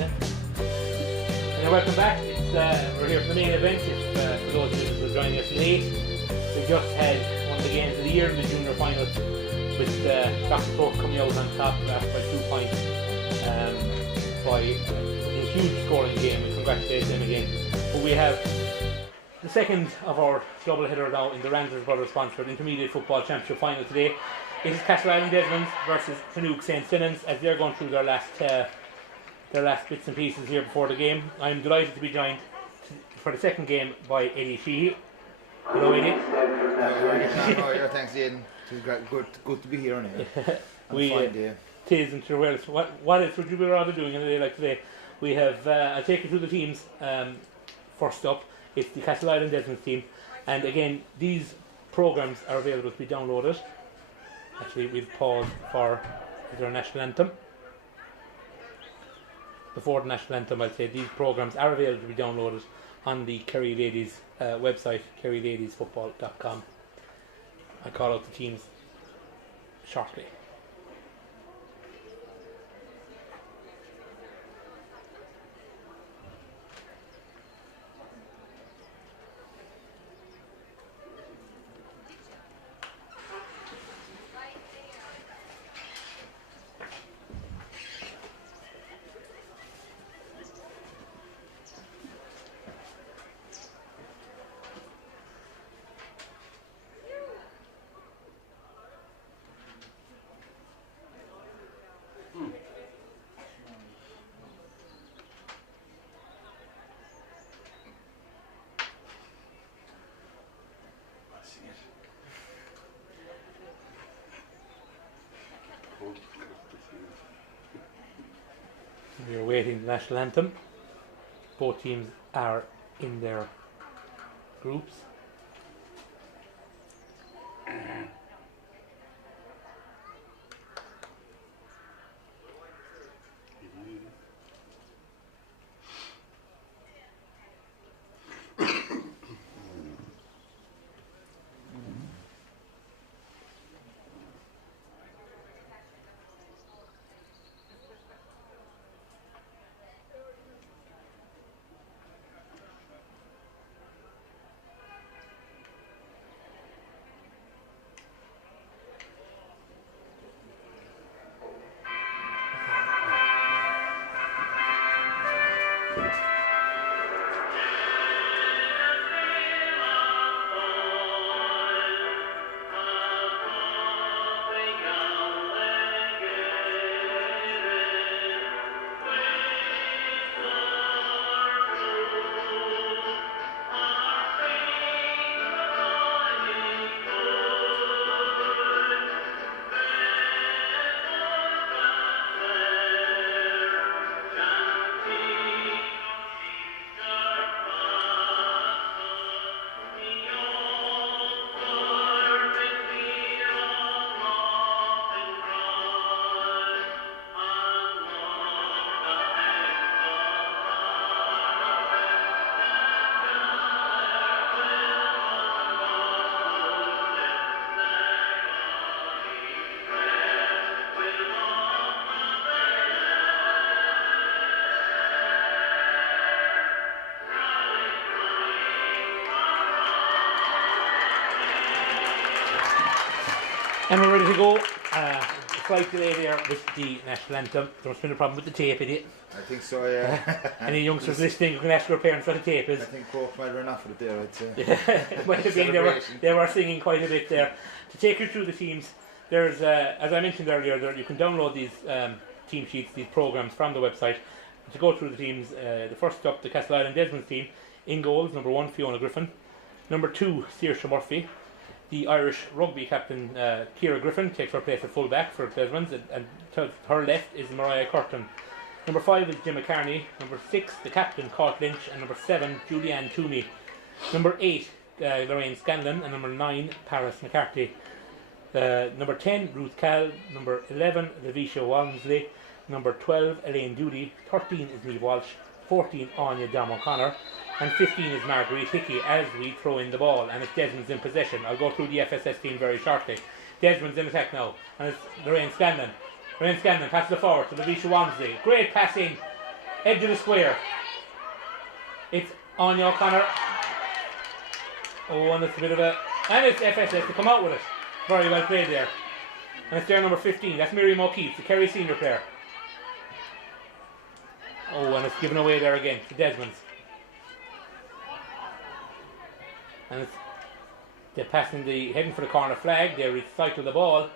Yeah. And welcome back. We're here for the main event. For those of you who are joining us late, we just had one of the games of the year in the junior final with Dr. Coke coming out on top by 2 points by a huge scoring game. We congratulate them again. But we have the second of our double header now in the Rangers Brothers sponsored Intermediate Football Championship final today. It is Castleisland Desmonds versus Finuge Senans as they're going through their last bits and pieces here before the game. I'm delighted to be joined for the second game by Eddie Sheehy. Hello, Eddie. Hello, thanks, Ian. Good to be here anyway. It is, and sure, well, what else would you be rather doing in a day like today? We have, I'll take you through the teams. First up, it's the Castleisland Desmonds team, and again, these programs are available to be downloaded. Actually, we'll pause for their national anthem. Before the national anthem, I'll say these programs are available to be downloaded on the Kerry Ladies website, kerryladiesfootball.com. I call out the teams shortly. We are waiting the national anthem. Both teams are in their groups. And we're ready to go. Slight delay there with the national anthem. There must have been a problem with the tape, idiot. I think so, yeah. Any youngsters listening, you can ask your parents what the tape is. I think Coke might have run off of it there, I'd say. It might have been, they were singing quite a bit there. To take you through the teams, there's, as I mentioned earlier, you can download these team sheets, these programs from the website. To go through the teams, the first up, the Castleisland Desmonds team. In goals, number 1, Fiona Griffin. Number 2, Saoirse Murphy. The Irish rugby captain, Ciara Griffin, takes her place at full back for Desmonds, and to her left is Mariah Curtin. Number 5 is Jim McCartney. Number 6, the captain, Cort Lynch. And number 7, Julianne Toomey. Number 8, Lorraine Scanlon. And number 9, Paris McCarthy. Number 10, Ruth Cal. Number 11, Lavisha Walmsley. Number 12, Elaine Doody. 13 is Niamh Walsh. 14, Anya Dom O'Connor. And 15 is Marguerite Hickey as we throw in the ball. And it's Desmonds in possession. I'll go through the FSS team very shortly. Desmonds in attack now. And it's Lorraine Scanlon. Lorraine Scanlon passes it forward to Lavisha Walmsley. Great passing. Edge of the square. It's Anya O'Connor. Oh, and it's a bit of a... And it's FSS to come out with it. Very well played there. And it's their number 15. That's Miriam O'Keefe, the Kerry senior player. Oh, and it's given away there again to Desmonds. And it's... They're heading for the corner flag. They recycle the ball.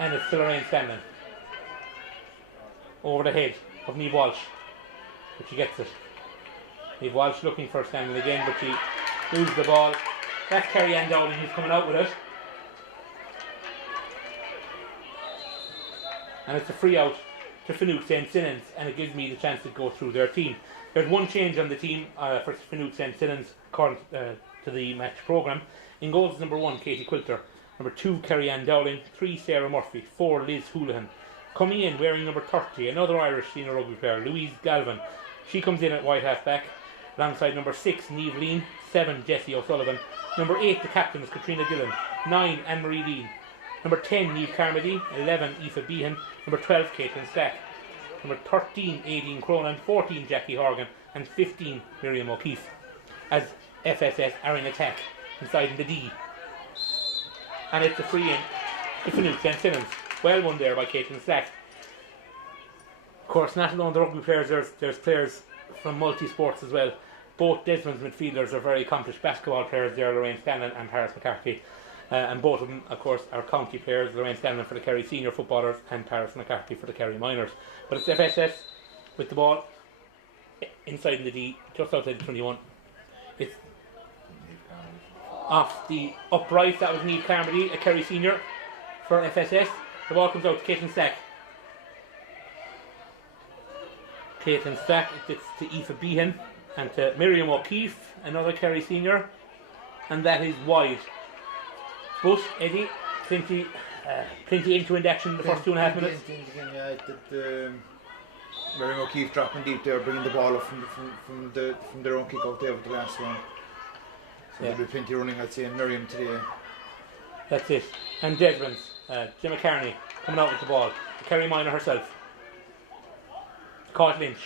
And it's still Lorraine Scanlon. Over the head of Niamh Walsh. But she gets it. Niamh Walsh looking for Scanlon again, but she loses the ball. That's Kerry Ann Dowling who's coming out with it. And it's a free out to Finuge St. Senans, and it gives me the chance to go through their team. There's one change on the team for Finuge St. Senans according to the match programme. In goals, number 1, Katie Quilter. Number 2, Kerry Ann Dowling. 3, Sarah Murphy. 4, Liz Houlihan. Coming in wearing number 30, another Irish senior rugby player, Louise Galvin. She comes in at white half back. Alongside number 6, Niamh Lean. 7, Jessie O'Sullivan. Number 8, the captain is Katrina Dillon. 9, Anne-Marie Lean. Number 10, Niamh Carmody. 11, Aoife Behan. Number 12, Caitlin Stack. Number 13, Aideen Cronin. 14, Jackie Horgan. And 15, Miriam O'Keefe. As FSS are in attack inside in the D. And it's a free in to Finuge St. Senans. Well won there by Caitlin Stack. Of course, not alone the rugby players, there's players from multi-sports as well. Both Desmonds midfielders are very accomplished basketball players there, Lorraine Scanlon and Paris McCarthy. And both of them, of course, are county players, Lorraine Scanlon for the Kerry senior footballers and Paris McCarthy for the Kerry minors. But it's FSS with the ball inside in the D, just outside the 21. It's off the upright, that was Niamh Carmody, a Kerry senior for FSS. The ball comes out to Caitlin Stack. Caitlin Stack, it's to Aoife Behan and to Miriam O'Keefe, another Kerry senior, and that is wide. But Eddie, plenty into action in the first 2.5 minutes. Miriam O'Keefe dropping deep there, bringing the ball up from their own kick out there with the last one. So there'll be plenty running, I'd say, in Miriam today. That's it. And Desmonds, Gemma Carney coming out with the ball. The Kerry minor herself. Caught Lynch.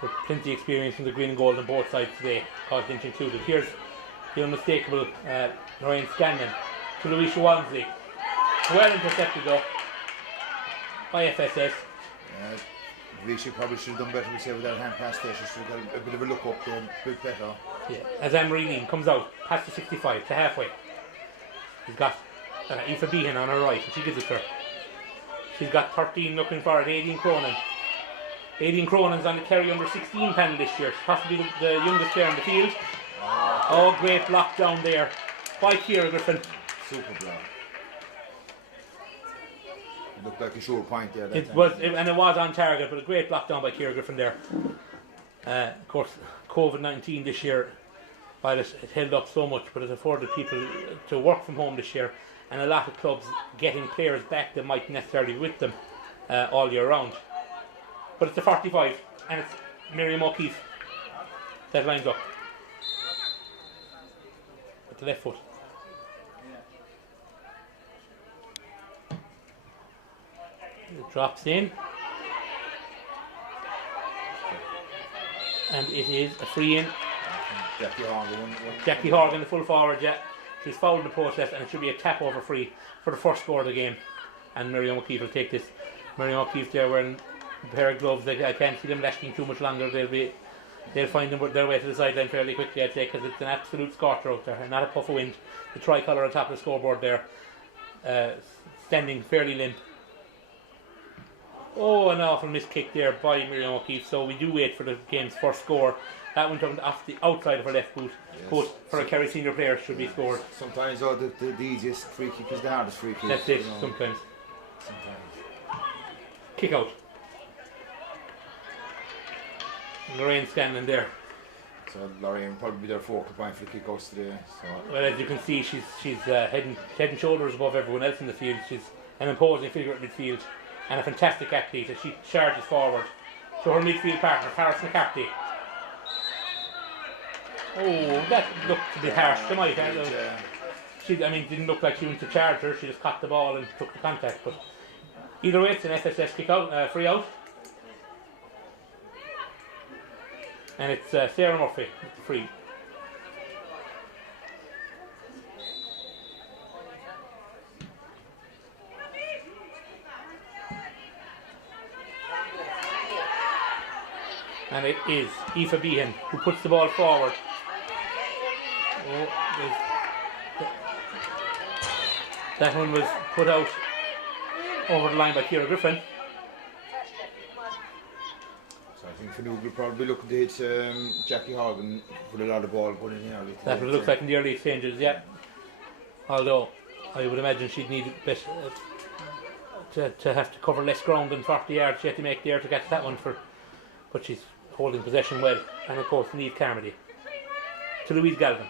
With plenty of experience from the green and gold on both sides today. Caught Lynch included. Here's the unmistakable Lorraine Scanlon to Louise Walmsley. Well intercepted though by FSS. She probably should have done better, we say, with that hand pass there. She should have got a bit of a look up there, a bit better. Yeah, as Anne-Marie Lean comes out, past the 65 to halfway. She's got Aoife Behan on her right, and she gives it to her. She's got 13 looking for it, Aideen Cronin. Aideen Cronin's on the Kerry under 16 panel this year. She's possibly the youngest player in the field. Oh, great block down there by Ciara Griffin. Super block. It looked like a short point there. It was on target, but a great block down by Ciara Griffin there. Of course, COVID-19 this year, while it held up so much, but it afforded people to work from home this year, and a lot of clubs getting players back that might necessarily be with them all year round. But it's a 45, and it's Miriam O'Keefe that lines up with the left foot. It drops in, and it is a free in. Jackie Horgan, the full forward, yeah. She's fouled in the process, and it should be a tap over free for the first score of the game. And Miriam O'Keefe will take this. Miriam O'Keefe there wearing a pair of gloves. I can't see them lasting too much longer. They'll find their way to the sideline fairly quickly, I'd say, because it's an absolute scorcher out there, and not a puff of wind. The tricolour on top of the scoreboard there, standing fairly limp. Oh, an awful miss kick there by Miriam O'Keefe. So we do wait for the game's first score. That went off the outside of her left boot. Yes. But for a Kerry senior player, should be scored. Sometimes the easiest free kick is the hardest free kick. That's it, sometimes. Kick out. Lorraine Scanlon there. So Lorraine will probably be their focal point for the kick-outs today. So. Well, as you can see, she's head and shoulders above everyone else in the field. She's an imposing figure at midfield and a fantastic athlete as she charges forward to her midfield partner, Paris McCarthy. Oh, that looked a bit harsh. She might have. Didn't look like she went to charge her. She just caught the ball and took the contact. But Either way, it's an FSS kick out, free out. And it's Sarah Murphy, free. And it is Aoife Behan who puts the ball forward. That one was put out over the line by Ciara Griffin. So I think Finuge will probably look to hit Jackie Horgan with a lot of ball put in here. That's what it looks like in the early exchanges, yeah. Although I would imagine she'd need a bit to have to cover less ground than 40 yards she had to make there to get that one but she's holding possession well. And of course Niamh Carmody to Louise Galvin.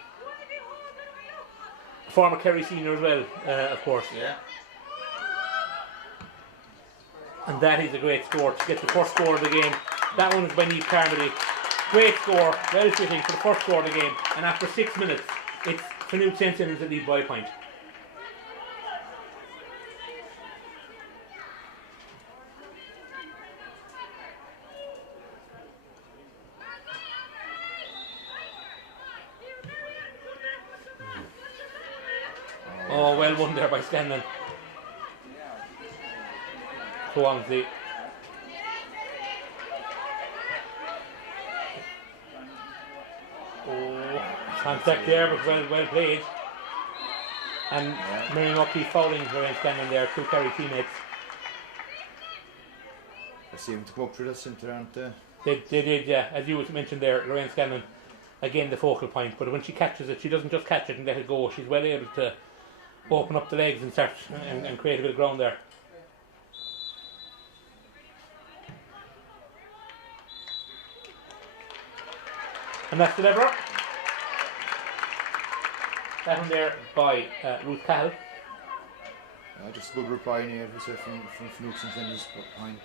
Former Kerry senior as well, of course. Yeah. And that is a great score to get the first score of the game. That one was by Niamh Carmody. Great score, well fitting for the first score of the game. And after 6 minutes, it's Finuge St. Senans that lead by a point. Oh, well won there by Scanlon. Swansea. Oh, contact there, but well played. And Miriam O'Keefe fouling Lorraine Scanlon there, two Kerry teammates. They seem to come up through the centre, aren't they? They did, yeah. As you mentioned there, Lorraine Scanlon, again the focal point. But when she catches it, she doesn't just catch it and let it go. She's well able to open up the legs and start and create a bit of ground there. And that's the lever. That one there by Ruth Cahill. Just a good reply here from Finuge St. Senans point.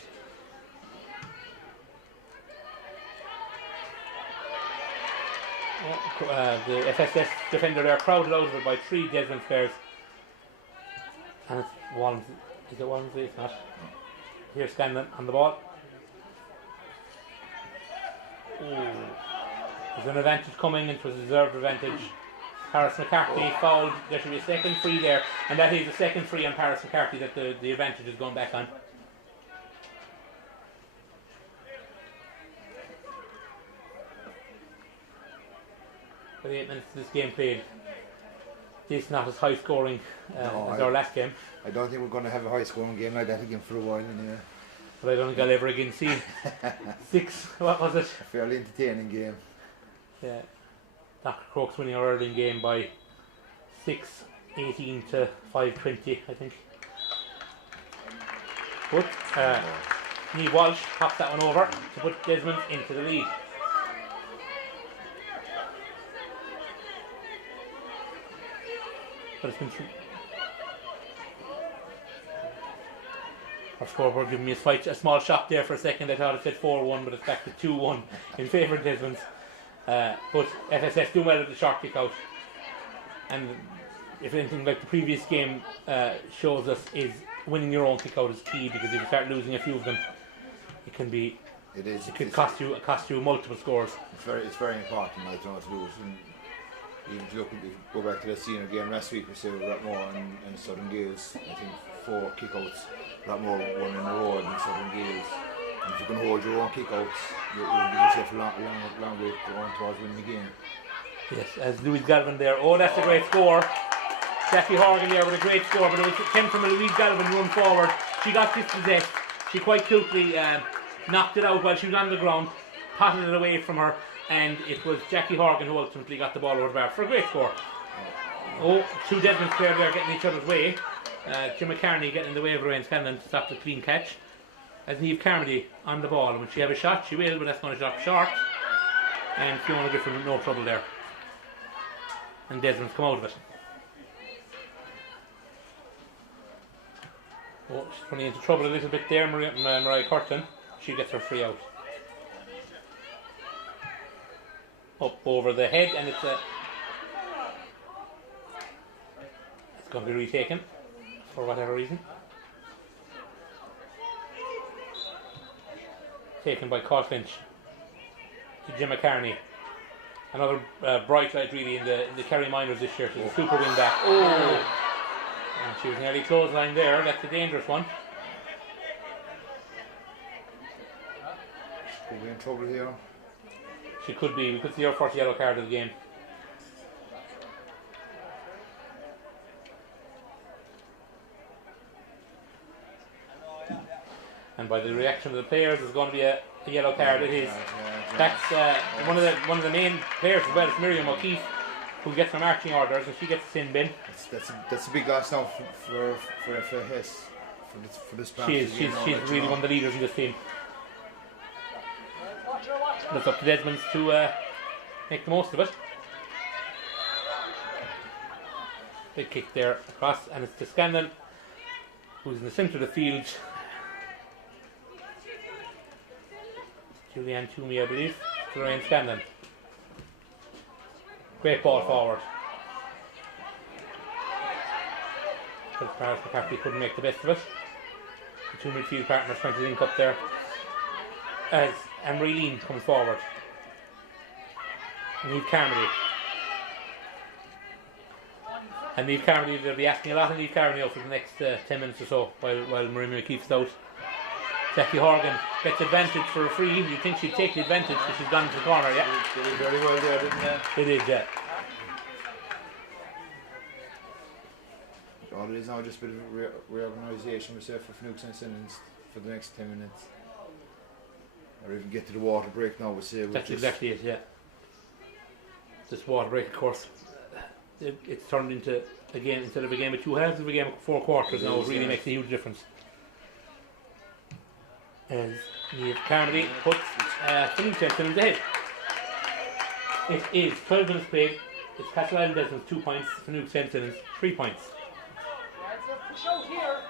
The FSS defender there crowded out of it by 3 Desmonds players. And it's Walmsley. Is it Walmsley? It's not. Here's Scanlon on the ball. Ooh. There's an advantage coming, it was a deserved advantage. Paris McCarthy fouled. There should be a second free there, and that is the second free on Paris McCarthy that the advantage is going back on. For the 8 minutes of this game played, it's not as high scoring as our last game. I don't think we're going to have a high scoring game like that again for a while anyway. But I don't think I'll ever again see 6, what was it? A fairly entertaining game. Yeah. Dr. Crokes winning our early game by 6-18 to 5-20, I think. But Niamh Walsh pops that one over to put Desmonds into the lead. But it's been our scoreboard giving me a small shock there for a second. I thought it said 4-1, but it's back to 2-1 in favour of Desmonds. But FSS do well at the short kick out, and if anything like the previous game shows us, is winning your own kick out is key, because if you start losing a few of them, it could cost you multiple scores. It's very important, I don't know, to lose. And even to go back to the senior game last week, we said a lot more in Southern Gales. I think 4 kick-outs, a lot more one in a row in Southern Gales. And if you can hold your own kick-outs, you'll give yourself a long way going towards winning the game. Yes, as Louise Galvin there. Oh, that's a great score. Jackie Horgan there with a great score, but it came from a Louise Galvin run forward. She got this possessed. She quite cutely knocked it out while she was on the ground, potted it away from her, and it was Jackie Horgan who ultimately got the ball over the bar for a great score. Oh, 2 Desmonds players there getting each other's way. Jim McCartney getting in the way of Lorraine Scanlon to stop the clean catch. As Niamh Carmody on the ball, and when she have a shot, she will, but that's going to drop short. And Fiona Griffin with no trouble there. And Desmonds come out of it. Oh, she's running into trouble a little bit there, Mariah Curtin. She gets her free out. Up over the head, and it's going to be retaken for whatever reason. taken by Castleisland to Jim McCartney. Another bright light really in the Kerry minors this year. She's a super wing back. Oh! And she was nearly clothesline there. That's a dangerous one. Could be in trouble here. She could be. We could see her first yellow card of the game. And by the reaction of the players, there's going to be a yellow card. It is. That's one of the main players as well. It's Miriam O'Keefe, who gets her marching orders, and she gets the sin bin. That's a big loss now for FAS for this batch. She's really one of the leaders in this team. It's up to Desmonds to make the most of it. Big kick there across, and it's to Scanlon, who's in the centre of the field. Julianne Toomey, I believe, to Ryan Scanlon. Great ball forward. But Paris McCarthy couldn't make the best of it. The two midfield partners trying to link up there as Anne-Raylene comes forward. And Niamh Carmody. And Niamh Carmody, they'll be asking a lot of Niamh Carmody out for the next 10 minutes or so while Miriam O'Keefe's out. Jackie Horgan gets advantage for a free. You'd think she'd take the advantage because she's gone to the corner, yeah? They did very well there, didn't they? They did, yeah. All it is now just a bit of reorganisation myself for Finuge and Senans for the next 10 minutes. Or even get to the water break now, we'll say. That's exactly it, yeah. This water break, of course, it's turned into a game, instead of a game of 2 halves, of a game of 4 quarters now. It really makes a huge difference. As Niamh Carmody puts Finuge and Senans ahead. It is 12 minutes played. It's Castleisland Desmonds 2 points, Finuge and Senans 3 points. Push out here.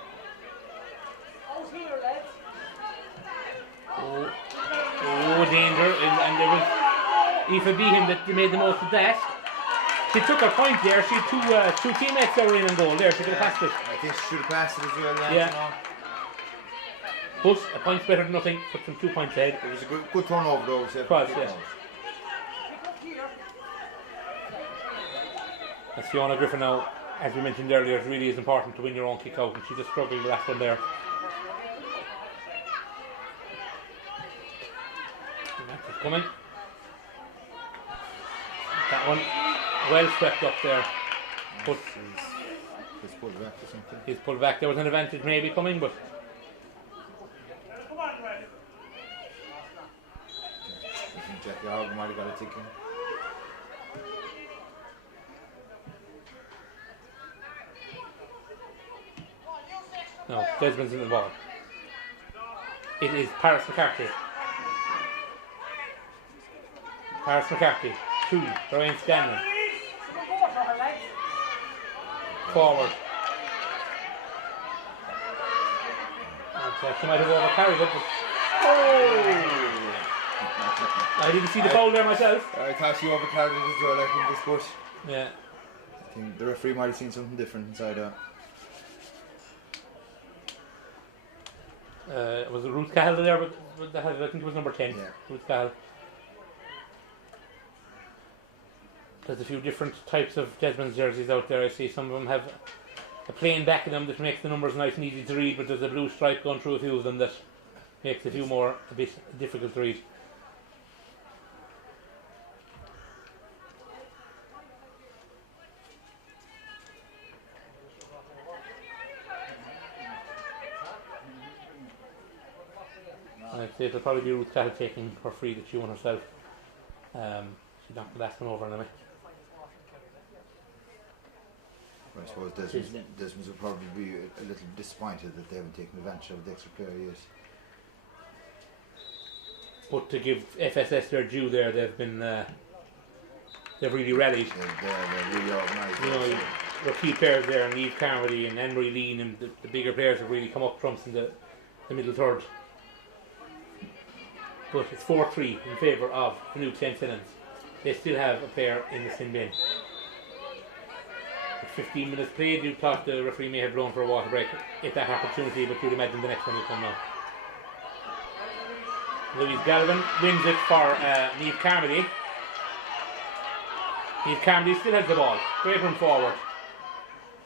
Out here, lads. Oh, danger. And there was Aoife Behan that made the most of that. She took her point there. She had two teammates that were in and goal there. She could have passed it. I think she should have passed it as well. Yeah. You know. But a point's better than nothing. Put them 2 points ahead. It was a good turnover though. It was, yes. That's Fiona Griffin now. As we mentioned earlier, it really is important to win your own kick out, and she just struggled with that one there. That's coming. That one well swept up there. But he's pulled back or something. He's pulled back. There was an advantage maybe coming, but I think Jackie Horgan might have got a tick in. no, Desmonds in the ball. It is Paris McCarthy. Paris McCarthy to Ryan Scanlon. Forward. She might have overcarried it, but I didn't see the foul there myself. I thought she overcarried it as well, I think, this push. Yeah. I think the referee might have seen something different inside that. Was it Ruth Cahill there? But I think it was number 10. Yeah. Ruth Cahill. There's a few different types of Desmonds jerseys out there. I see some of them have a plain back of them that makes the numbers nice and easy to read, but there's a blue stripe going through a few of them that makes a few more a bit difficult to read. I'd say it'll probably be Ruth Cahill taking her free that she won herself. She knocked the last one over anyway. I suppose Desmonds will probably be a little disappointed that they haven't taken advantage of the extra player yet. But to give FSS their due there, they've really rallied. They're really organised. You know, your key players there, and Niamh Carmody and Anne-Raylene, and the bigger players have really come up trumps in the middle third. But it's 4-3 in favour of Finuge and Senans. They still have a player in the sin bin. With 15 minutes played, you thought the referee may have blown for a water break at that opportunity, but you'd imagine the next one will come now. Louise Galvin wins it for Niamh Carmody. Niamh Carmody still has the ball. Great run forward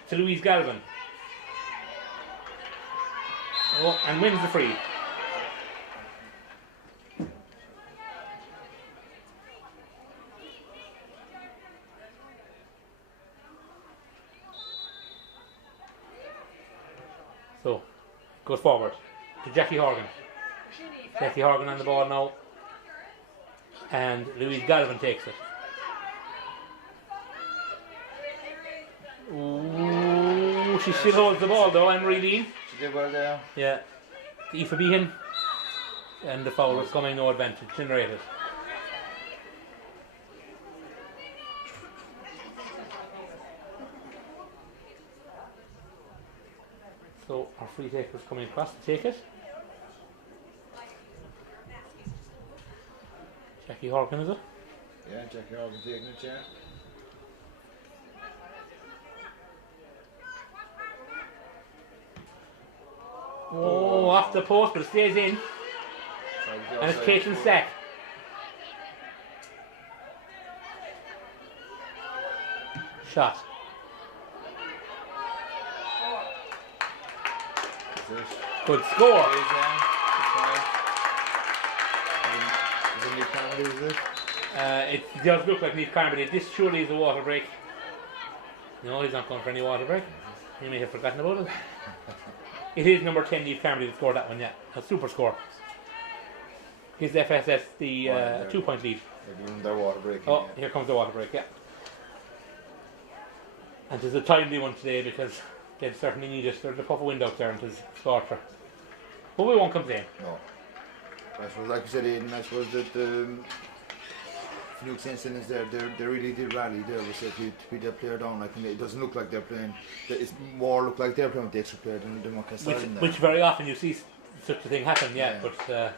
to Louise Galvin. Oh, and wins the free. So, goes forward to Jackie Horgan. Jackie Horgan on the ball now. And Louise Galvin takes it. Ooh, she still holds the ball though, Emery Dean. She did well there. Yeah. Aoife Behan. And the foul was coming, no advantage generated. So our free taker's coming across to take it. Jackie Horgan, is it? Yeah, Jackie Horgan taking it, yeah. Oh, off the post, but it stays in. And it's Caitlin Stack. Shot. Good score. It does look like Niamh Carmody. This surely is a water break. No, he's not going for any water break. He may have forgotten about it. It is number 10 Niamh Carmody that scored that one, yeah. A super score. Gives FSS the 2-point lead. They're doing their water break. Oh, here comes the water break, yeah. And it's a timely one today because they'll certainly need it. There's a puff of wind out there and it's scorcher. But we won't complain. No. I suppose, like you said, Aidan, I suppose that Finuge and Senans there, they really did rally there. We said to beat their player down. Like, it doesn't look like they're playing. It's more look like they're playing with the extra player than what Castleisland. Which very often you see such a thing happen, yeah. But the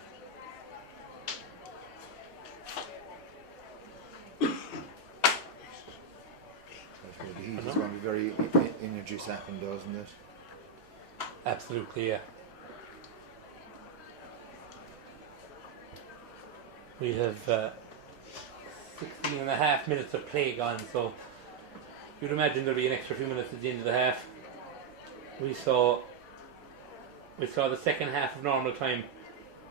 heat is going to be very energy sapping, doesn't it? Absolutely, yeah. We have 16 and a half minutes of play gone, so you'd imagine there'll be an extra few minutes at the end of the half. We saw the second half of normal time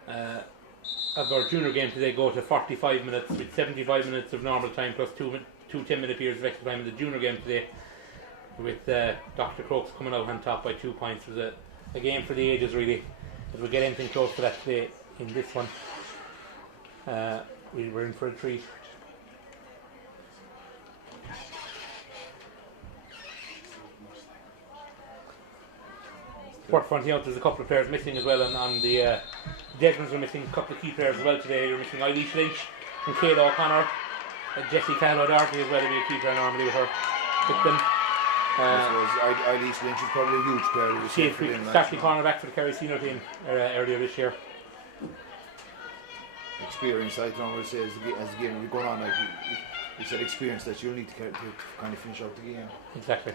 of our junior game today go to 45 minutes with 75 minutes of normal time plus two 10-minute periods of extra time in the junior game today, with Dr. Crokes coming out on top by 2 points. It was a game for the ages, really. If we get anything close to that today in this one, we were in for a treat. Worth pointing out there's a couple of players missing as well, and on the Desmonds are missing a couple of key players as well today. You're missing Eilish Lynch and Kate O'Connor. Jessie Callow Darty as well to be a key player normally with her victim. Eilish Lynch is probably a huge player. She is starting cornerback for the Kerry senior team earlier this year. Experience, I can always say, as the game will be going on, like you said, experience that you'll need to kind of finish out the game. Exactly.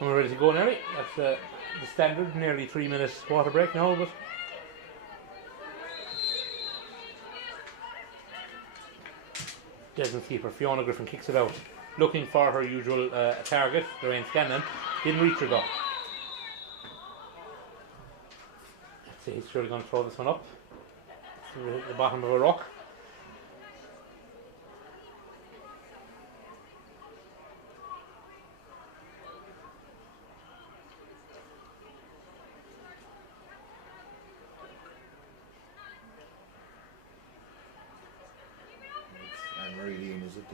We're ready to go now. That's the standard, nearly 3 minutes water break now, but Desmonds keeper Fiona Griffin kicks it out, looking for her usual target, Lorraine Scanlon. Didn't reach her though. Let's see, he's surely going to throw this one up to the bottom of a rock.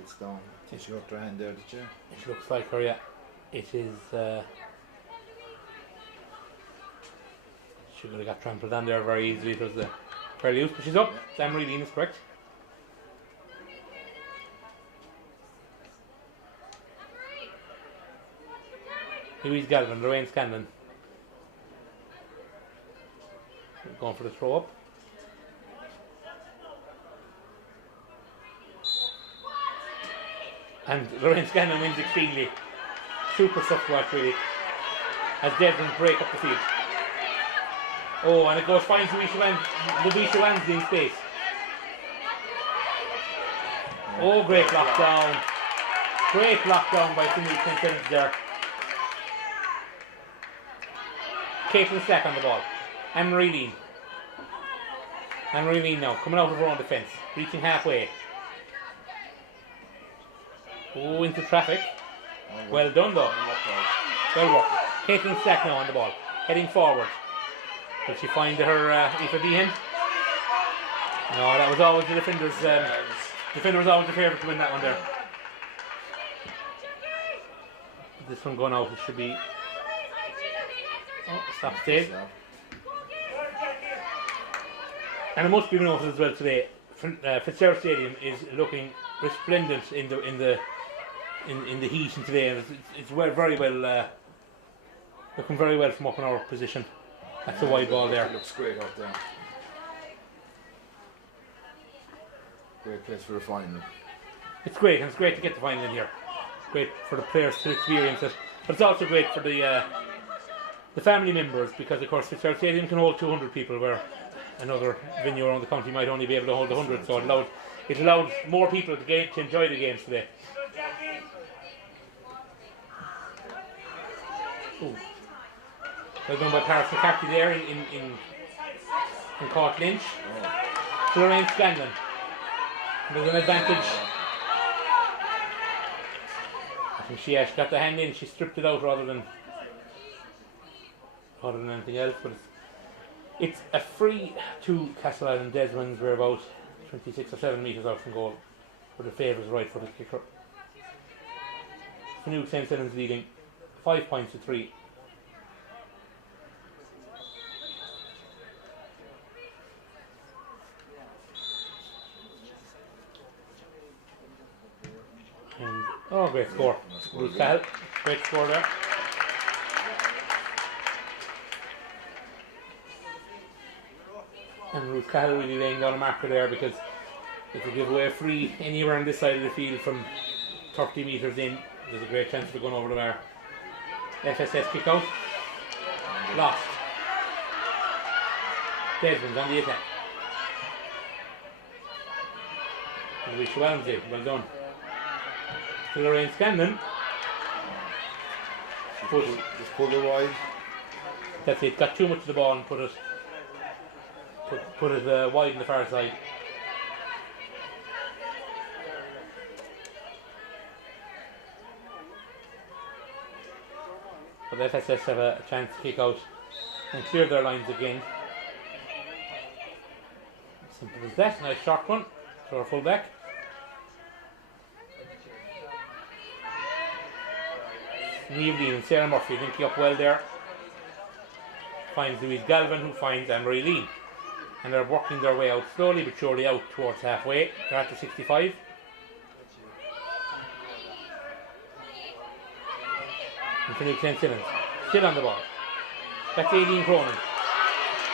It's down. She got her hand there, did you? It looks like her, yeah. It is. She would have got trampled on there very easily. It was very loose, but she's up. Yeah. Emery Dean is correct. Louise Galvin, Lorraine Scanlon. Going for the throw up. And Lorraine Scanlon wins it cleanly. Super stuff to watch, really. As Desmonds break up the field. Oh, and it goes finds Luisha Wansley in space. Oh, great lockdown. Great lockdown by Finuge Senans there. Caitlin Slack on the ball. Anne-Marie Lean. Anne-Marie Lean now, coming out of her own defence. Reaching halfway. Oh, into traffic. Well done though. Well worked. Caitlin Slack now on the ball. Heading forward. Will she find her Aoife Behan? No, that was always the defender's. Defender was always the favourite to win that one there. This one going out, it should be. Oh, stop stage. And it must be noted as well today. Fitzgerald Stadium is looking resplendent in the heat and today, and it's very well looking very well from up in our position. That's a wide ball there. It looks great up there. Great place for the final. It's great, and it's great to get the final in here. Great for the players to experience it, but it's also great for the family members, because of course Fitzgerald Stadium can hold 200 people, where another venue around the county might only be able to hold 100. So it allowed more people to enjoy the games today. Ooh. Well done by Paris McCarthy there in Court Lynch. To Lorraine Scanlon. There's an advantage. I think she actually got the hand in. She stripped it out rather than anything else. But it's a free to Castleisland Desmonds. We're about 26 or 7 metres out from goal, but the favours right for the kicker. Finuge Senans leading 5 points to 3. And oh, great score. Ruth Cahill, great score there. And Ruth Cahill really laying down a marker there, because if you give away a free anywhere on this side of the field from 30 metres in, there's a great chance of going over the bar. FSS kick out. Lost. Desmonds on the attack. Luisha Wansley, well done. To Lorraine Scanlon. Just pull it wide. That's it, got too much of the ball and put it wide on the far side. But the FSS have a chance to kick out and clear their lines again. Simple as that. Nice short one to our full back. Niamh and Sarah Murphy linking up well there. Finds Louise Galvin, who finds Anne-Marie Lean. And they're working their way out slowly but surely out towards halfway. They're at the 65. And Finuge Senans still on the ball. That's Aileen Cronin.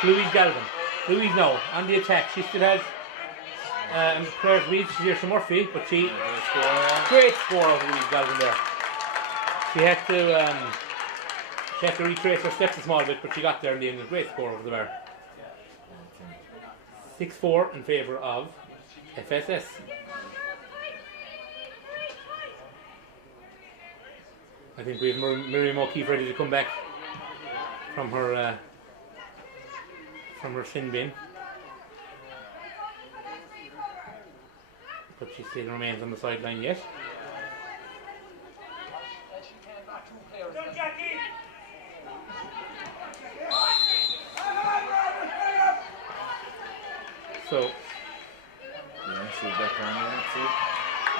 Louise Galvin. Louise now on the attack. She still has players lead. She's here to Murphy, but she great score of Louise Galvin there. She had to retrace her steps a small bit, but she got there in the end. A great score over the bar. 6-4 in favour of FSS. I think we have Miriam O'Keefe ready to come back from her sin bin, but she still remains on the sideline yet. So,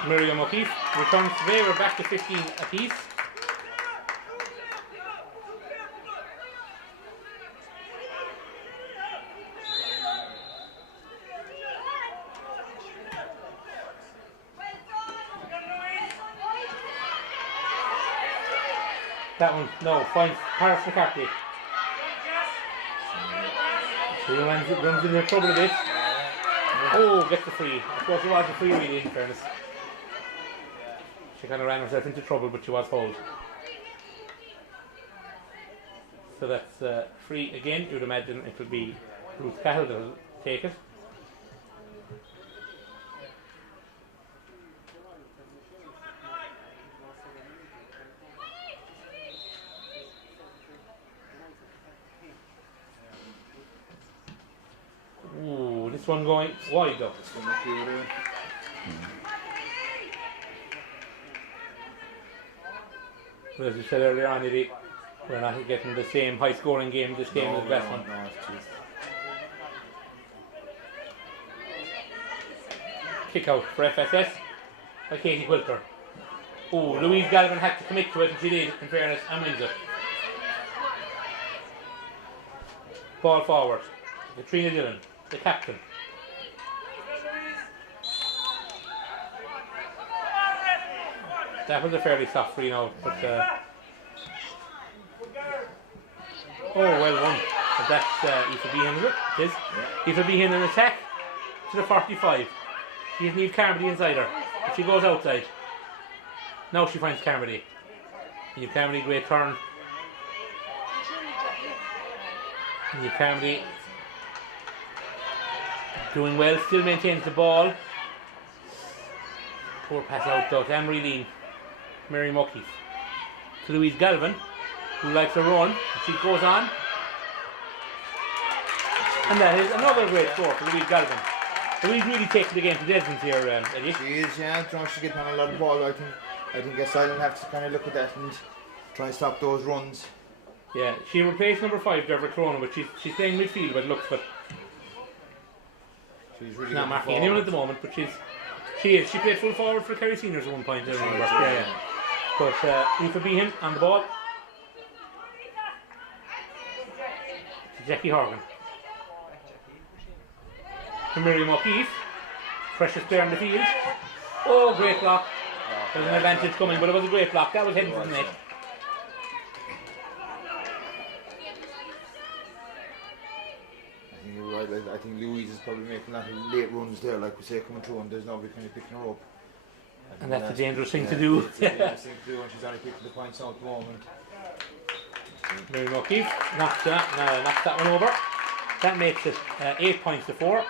Miriam O'Keefe returns today. We're back to 15 apiece. That one, no, finds Paris McCarthy. She runs into trouble a bit. Oh, gets the free. I suppose it was a free really, in fairness. She kind of ran herself into trouble, but she was fouled. So that's free again. You'd imagine it would be Ruth Cahill that will take it. Ooh, this one going wide though. But as you said earlier on, we're not getting the same high scoring game this game as the best one. Kick out for FSS by Katie Quilter. Oh, Louise Galvin had to commit to it, and she did, in fairness, and wins it. Ball forward. Katrina Dillon, the captain. That was a fairly soft free now, but oh, well won. But that's Aoife Behan, is it? It is. Aoife Behan in attack to the 45. She has Niamh Carmody inside her, but she goes outside. Now she finds Carmody. Niamh Carmody, great turn. Niamh Carmody doing well, still maintains the ball. Poor pass out though to Anne-Marie Lean. Mary O'Keefe to Louise Galvin, who likes to run, and she goes on. And that is another great score for Louise Galvin. Louise really taking the game to Desmonds here, Eddie. She is, yeah. She's getting on a lot of ball. I think Asylum have to kind of look at that and try and stop those runs. Yeah, she replaced number 5, Deborah Corona, but she's playing midfield by the looks of it. She's really not marking anyone at the moment, but she is. She played full forward for Kerry Seniors at one point, I remember. Yeah. But Aoife Behan on the ball. Jackie Horgan. To Miriam O'Keefe. Precious player in the field. Oh, great block. There's an advantage coming, but it was a great block. That was heading for the net. I think you're right. I think Louise is probably making a lot of late runs there, like we say, coming through, and there's nobody kind of picking her up. And that's a dangerous thing to do. It's a dangerous thing to do, and she's only picking the points out at the moment. Miriam O'Keefe knocks that one over. That makes it 8 points to 4.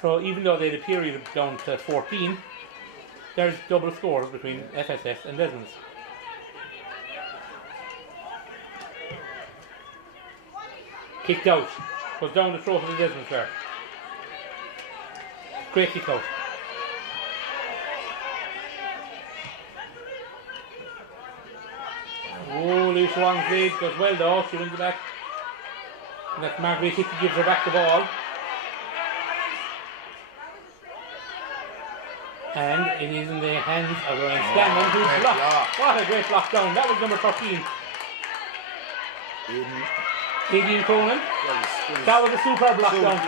So even though they had a period down to 14, there's double scores between FSS and Desmonds. Kicked out. Goes down the throat of the Desmonds there. Great kick out. Oh, Lucia Wong's lead goes well though. She wins it back. And that's Marguerite Hickey gives her back the ball. And it is in the hands of Ryan Scanlon, who's blocked. What a great block down. That was number 13. Nadine Cronin. That was a super block down.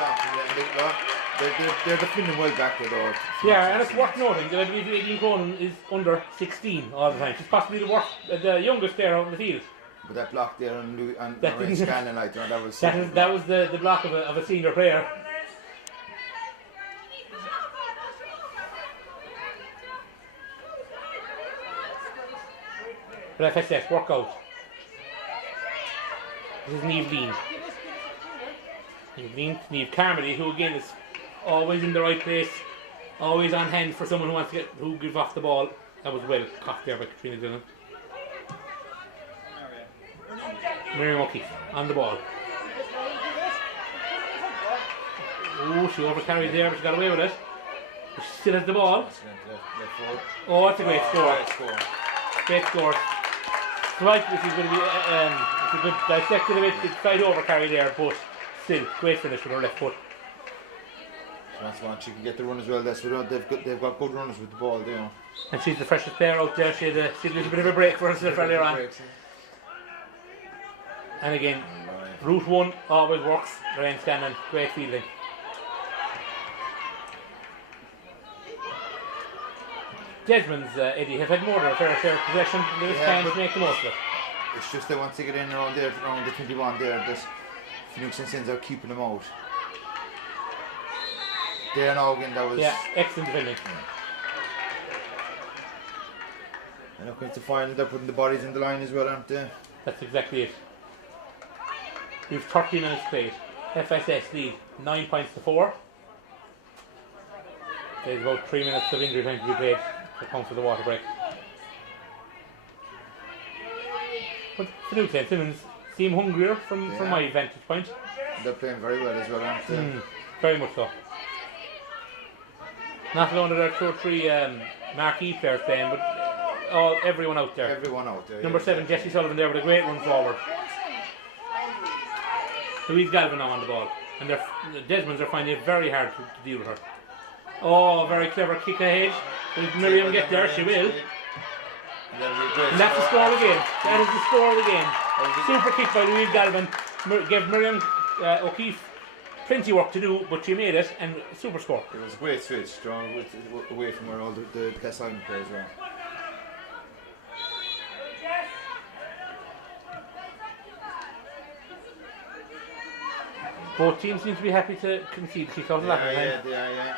They're defending well back there though. Yeah, and it's worth noting that I believe Nadine Cronin is under 16 all the time. She's possibly the youngest player out in the field. But that block there on Ryan Scanlon, like, that was... That was the block of a senior player. But FSS, work out. This is Niamh Lean. Niamh Carmody, who again is always in the right place, always on hand for someone who gives off the ball. That was well caught there by Katrina Dillon. Miriam O'Keefe on the ball. Oh, she overcarried there, but she got away with it. But she still has the ball. Oh, it's a great score. Great score. Right, this is going to be if you could dissect it a bit, it's side over carry there, but still, great finish with her left foot. That's one. She can get the run as well. That's what they've got good runners with the ball, you know. And she's the freshest player out there. She had a little bit of a break for herself earlier on. And again, route 1 always works. Ryan Scanlon, great fielding. Desmonds, Eddie, have had more than a fair share of possession. They just can't make the most of it. It's just they want to get in around there, around the 21 there. This Finuge and Senans are keeping them out. There now again, that was... Yeah, excellent defending. And looking at the final, they're putting the bodies in the line as well, aren't they? That's exactly it. We've 30 minutes played. FSS lead 9 points to 4. There's about 3 minutes of injury time to be played to come for the water break. But Finuge and Senans seem hungrier from my vantage point. They're playing very well as well, aren't they? Very much so. Not alone are there 2 or 3 marquee players playing, but everyone out there. Everyone out there. Number 7, Jesse Sullivan there with a great run forward. Louise Galvin now on the ball. And the Desmonds are finding it very hard to deal with her. Oh, very clever kick ahead. Will Miriam get there? She will. And that's the score again. That is the score again. Super kick by Louise Galvin. Gave Miriam O'Keefe plenty work to do, but she made it, and super score. It was a great switch, drawn away from where all the Castleisland players were. Both teams seem to be happy to concede kick out of that time. Yeah.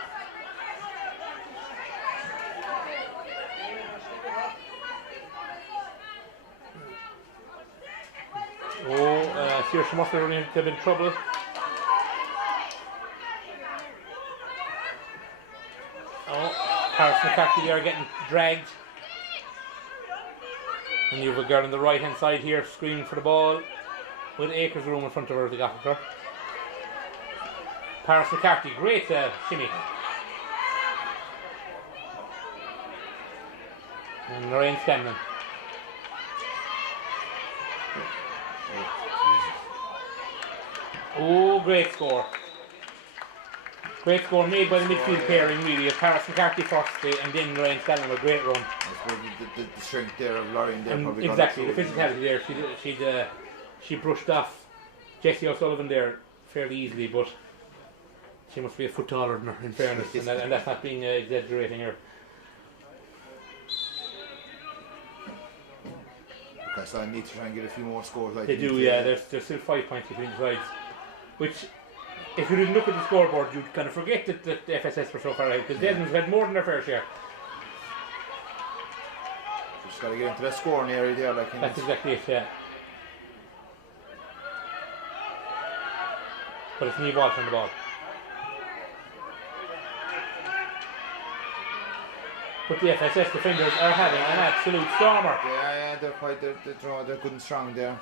Saoirse must have run into a bit of trouble. Paris McCarthy there getting dragged. And you have a girl on the right hand side here screaming for the ball with acres of room in front of her to get her. Paris McCarthy, great shimmy. And Lorraine Scanlon. Oh, great score. Great score made by the midfield pairing, really. Paris McCarthy first and then Lorraine Scanlon, a great run. I suppose the strength there of Lorraine there probably exactly, the physicality there. She brushed off Jessie O'Sullivan there fairly easily, but she must be a foot taller than her, in fairness, and that's not being exaggerating here. Okay, so I need to try and get a few more scores. They do, yeah. There's still 5 points between the sides, which, if you didn't look at the scoreboard, you'd kind of forget that the FSS were so far out, because Desmonds had more than their fair share. Just got to get into that scoring area there. That's exactly it, yeah. But it's Niamh Walsh on the ball. But the FSS defenders are having an absolute stormer. Yeah, they're good and strong there.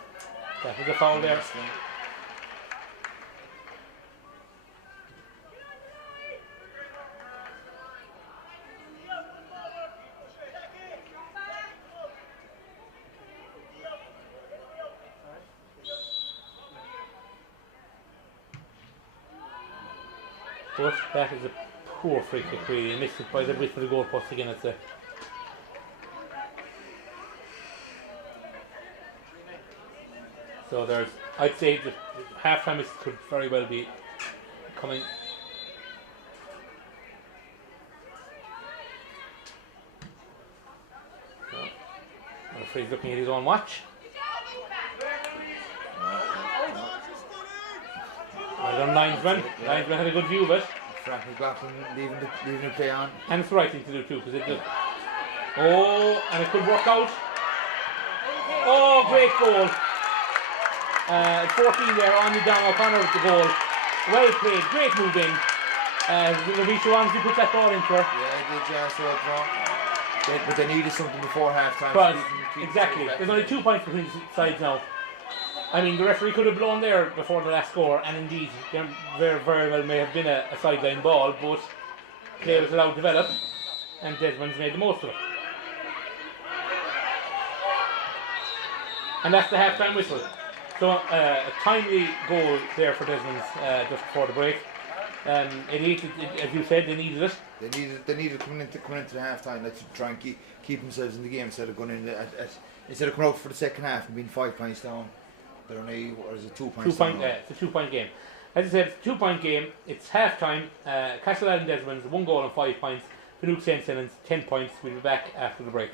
That was a foul there. But that is a poor free kick, really. Missed it by the width of the goalpost again, I'd say. So I'd say that half time could very well be coming. So, the referee's looking at his own watch. Well done, linesman. Linesman had a good view of it. Frank McLaughlin leaving the play on. And it's the right thing to do too, because it did. Oh, and it could work out. Oh, great goal. 14 there, on the down O'Connor with the goal. Well played, great move in. Lavisha Ramsey put that ball into her. Yeah, they did, but they needed something before half time. But, exactly. There's only 2 points between the sides now. I mean, the referee could have blown there before the last score, and indeed, there very, very well may have been a sideline ball, but play was allowed to develop, and Desmonds made the most of it. And that's the half-time whistle. So, a timely goal there for Desmonds just before the break. As you said, they needed it. They needed coming into the half time to try and keep themselves in the game instead of going in instead of coming out for the second half and being 5 points down. They're only, what is it, 2 points down? It's a 2 point game. As I said, it's a 2 point game. It's half time. Castleisland Desmonds 1 goal and 5 points. Finuge St. Senans 10 points. We'll be back after the break.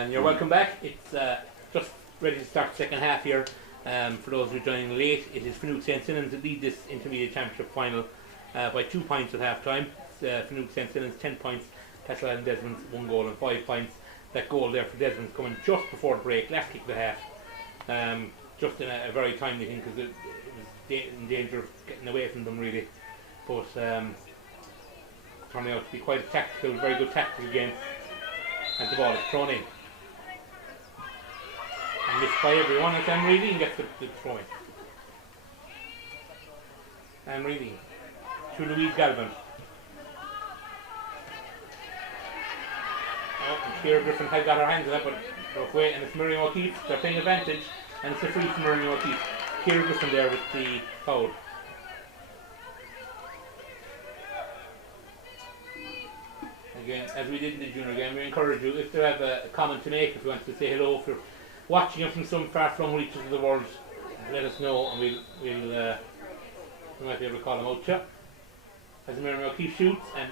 And you're welcome back. It's just ready to start the second half here. For those who are joining late, it is Finuge St. Senans that lead this intermediate championship final by 2 points at half time. Finuge St. Senans 10 points, Castleisland Desmonds 1 goal and 5 points. That goal there for Desmonds coming just before the break, last kick of the half. Just in a very timely thing because it was in danger of getting away from them really. But turning out to be quite a tactical, very good tactical game. And the ball is thrown in. And missed by everyone as Reading gets the throw in. Reading to Louise Galvin. And Kerry Griffin had got her hands on it, but they're away, and it's Miriam O'Keefe. They're playing advantage, and it's a free from Miriam O'Keefe. Kerry Griffin there with the foul. Again, as we did in the junior game, we encourage you, if you have a comment to make, if you want to say hello, if you're watching it from some far-flung reaches of the world, let us know, and we might be able to call them out to you. As Miriam O'Keefe shoots, and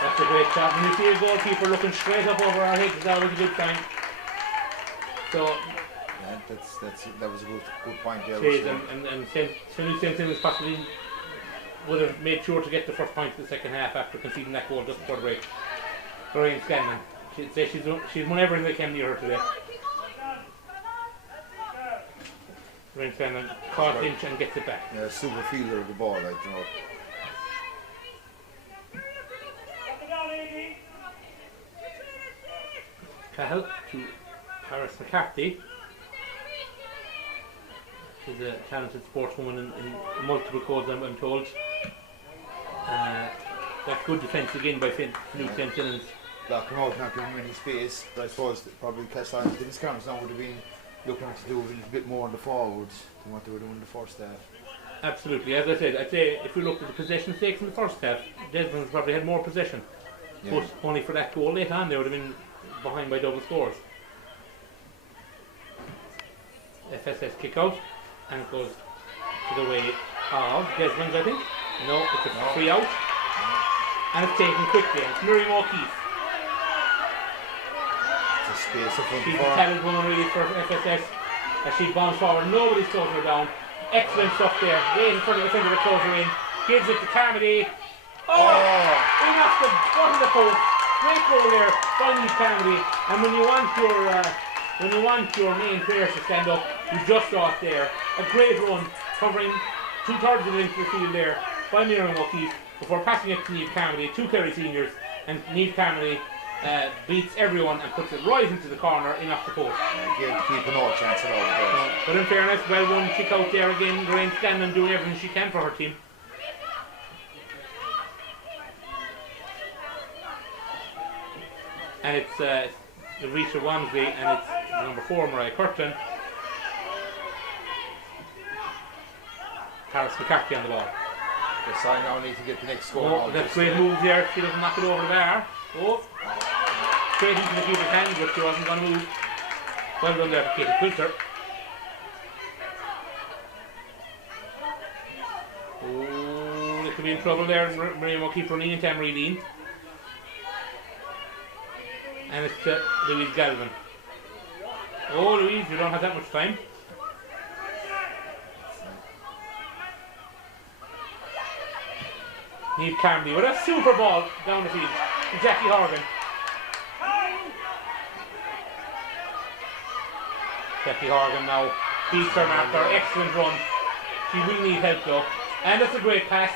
that's a great shot. When you see a goalkeeper looking straight up over our heads, it's always a good sign. So, yeah, that was a good point there. And Finuge St. Senans possibly would have made sure to get the first point in the second half after conceding that goal just before the break. Lorraine Scanlon, she'd say she's won everything that came near her today. Lorraine Scanlon caught inch and gets it back. Yeah, super fielder of the ball, like, you know. Cahill to Paris McCarthy. She's a talented sportswoman in multiple codes, I'm told. That's good defence again by Finuge St. Senans. Blocking out, not giving him any space, but I suppose that probably Castleisland didn't scrums now would have been looking to do a little bit more on the forwards than what they were doing in the first half. Absolutely, as I said, I'd say if we looked at the possession stakes in the first half, Desmonds probably had more possession. Yeah. But only for that goal late on, they would have been behind by double scores. FSS kick out, and it goes to the way of Desmonds, I think. No, it's a free out, and it's taken quickly. And it's Miriam O'Keefe. It's a space up front. She's a talented woman really for FSS. As she bounces forward, nobody's closing her down. Excellent stuff there. Waiting for the defender to close her in. Gives it to Carmody. In off the bottom of the post. Great goal there by Niamh Carmody. And when you want your main players to stand up, you just saw it there. A great run, covering 2/3 of the length of the field there by Miriam O'Keefe before passing it to Niamh Carmody, 2 Kerry seniors, and Niamh Carmody beats everyone and puts it right into the corner in off the post. Keep no chance at all. But in fairness, well done kick out there again. Lorraine Scanlon doing everything she can for her team. And it's Risha Wamsley, and it's number 4 Mariah Curtin. Paris McCarthy on the ball. The sign now need to get the next score. Oh, that's great move there. She doesn't knock it over the bar. Oh, straight into the keeper's hand, but she wasn't going to move. Well done there for Katie Quilter. Oh, they could be in trouble there. Miriam O'Keefe running into Emery Dean. And it's Louise Galvin. Oh, Louise, you don't have that much time. Niamh Carmody with a super ball down the field to Jackie Horgan. Jackie Horgan now beats her after excellent run. She will need help though. And that's a great pass.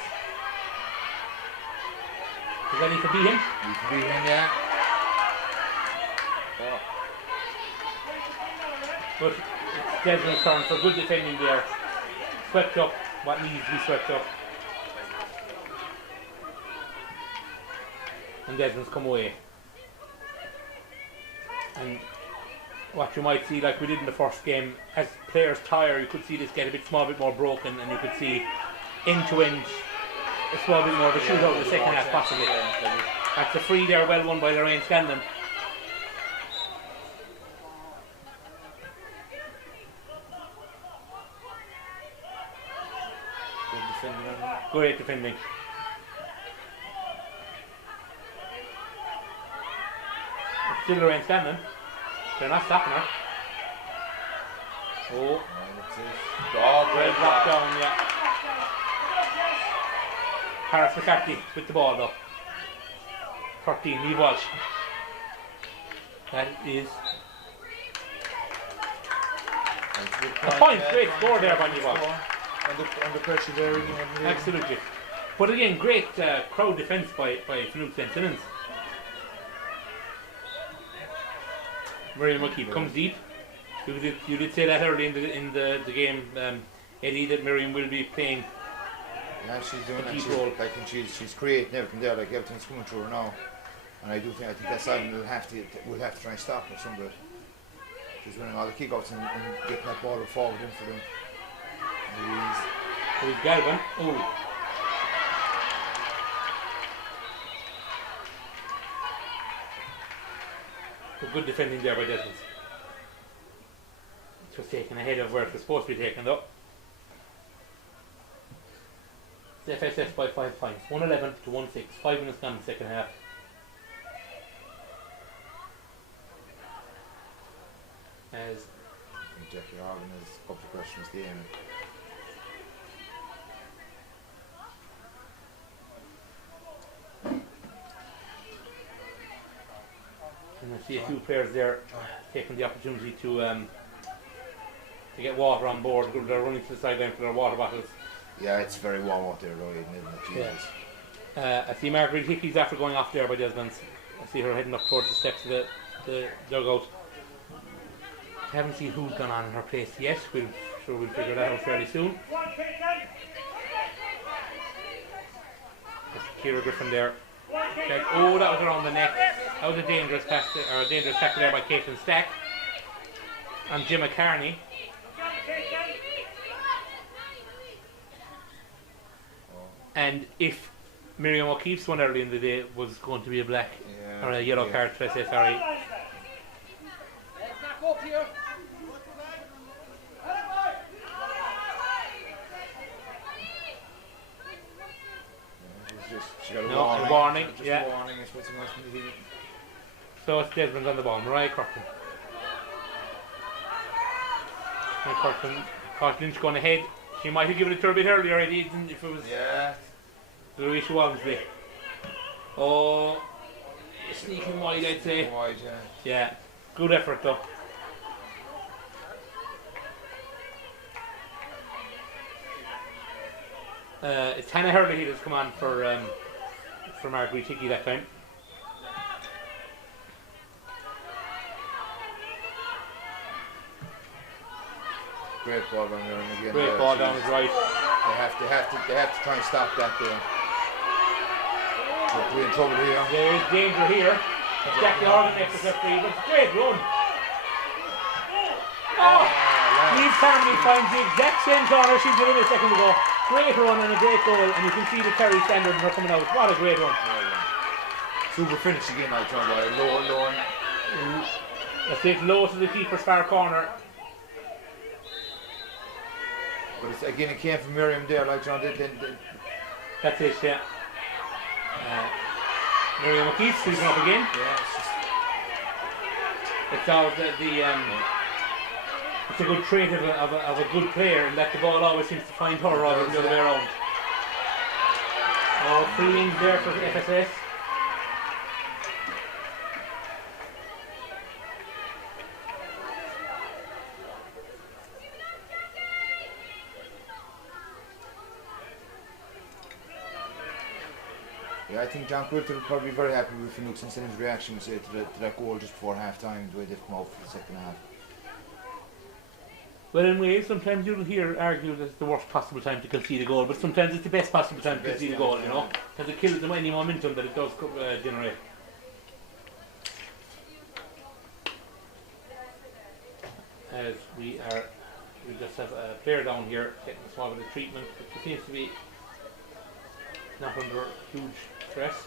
Does that need to beat him? Need to beat him, yeah. But it's Desmond's turn for good defending there. Swept up what needs to be swept up. And Desmond's come away. And what you might see, like we did in the first game, as players tire, you could see this get a small bit more broken, and you could see end to end a small bit more of a shootout in the second half possibly. That's the free there, well won by Lorraine Scanlon. Great defending. Still Lorraine Scanlon. They're not stopping her. Oh, That's it. Oh, well great blocked block. down, yeah. Harris McCarthy with the ball though. 13, Lee Walsh. That is a point. Great score there by Lee Walsh. Under pressure there again. Absolutely. But again, great crowd defence by Finuge St. Senans. Miriam O'Keefe comes deep. You did say that early in the game, Eddie, that Miriam will be playing. Yeah, she's doing a that. deep role. She's creating everything there. Like everything's coming through her now. And I think that's something we'll have to try and stop her some bit. She's winning all the kickouts and getting that ball forward in for them. Who's Galvin? Oh. Good defending there by Desmonds. It was taken ahead of where it was supposed to be taken though. It's FSS by 5 points. 111 to 1-6. 5 minutes gone in the second half. As Jackie Hargan is up to Christmas game. and I see a few players there taking the opportunity to get water on board. They're running to the sideline for their water bottles. Yeah, it's very warm out there, Lloyd, isn't it? Jesus. I see Margaret Hickey's after going off there by Desmonds. I see her heading up towards the steps of the dugout. I haven't seen who's gone on in her place yet. We'll figure that out fairly soon. That's Kira Griffin there. Oh, that was around the neck. That was a dangerous tackle there by Caitlin Stack and Jim McCarney. And if Miriam O'Keefe's one early in the day was going to be a black or a yellow card, should I say, sorry. She got a warning. Yeah. A warning is what's most in the heat. So it's Desmonds on the ball. Mariah Curtin. Caught Lynch going ahead. She might have given it to her a bit earlier, if it was Louise Walmsley. Oh, sneaking wide, I'd say. Wide, yeah. Good effort though. It's Hannah Hurley that's come on for Marguerite Hickey that time. Great ball down there again. Great ball down his right. They have to try and stop that there. We're in trouble here. There is danger here. Jackie Horgan makes us a free, but it's a great run. Oh! Eve Carmody finds the exact same corner she did a second ago. Great run and a great goal, and you can see the Kerry standard in her coming out. What a great run. Super finish again, I thought. Low. Let's take low to the keeper's far corner. But again, it came from Miriam there, like John did. That's it, yeah. Miriam O'Keefe sweeping up again. Yeah, it's always it's a good trait of a good player, in that the ball always seems to find her rather than the other way around. Oh, free ins there for the FSS. Yeah, I think John Quilter will probably be very happy with Finuge St. Senans' reaction to that goal just before half time, the way they've come out for the second half. Well, in ways, sometimes you'll hear argued that it's the worst possible time to concede a goal, but sometimes it's the best possible time to concede a goal, you know, because it kills them any momentum that it does generate. As we just have a player down here getting a small bit of treatment, which seems to be not under huge stress.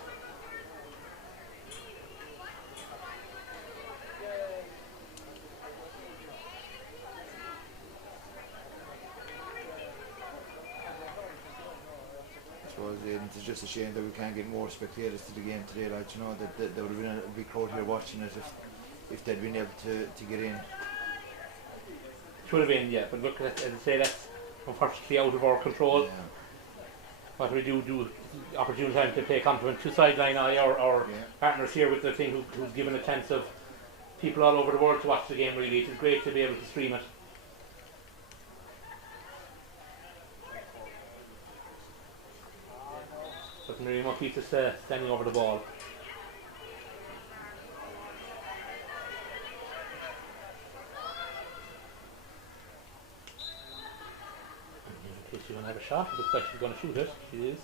It's just a shame that we can't get more spectators to the game today. Like, you know, that there would have been a big crowd here watching it if they'd been able to get in. Should have been, yeah. But look, as I say, that's unfortunately out of our control. Yeah. What we do opportune time to pay compliment to Sideline Eye, our partners here with the thing who's given a chance of people all over the world to watch the game. Really, it is great to be able to stream it. But Miriam O'Keefe is standing over the ball. She's going to have a shot. It looks like she's going to shoot it. She is.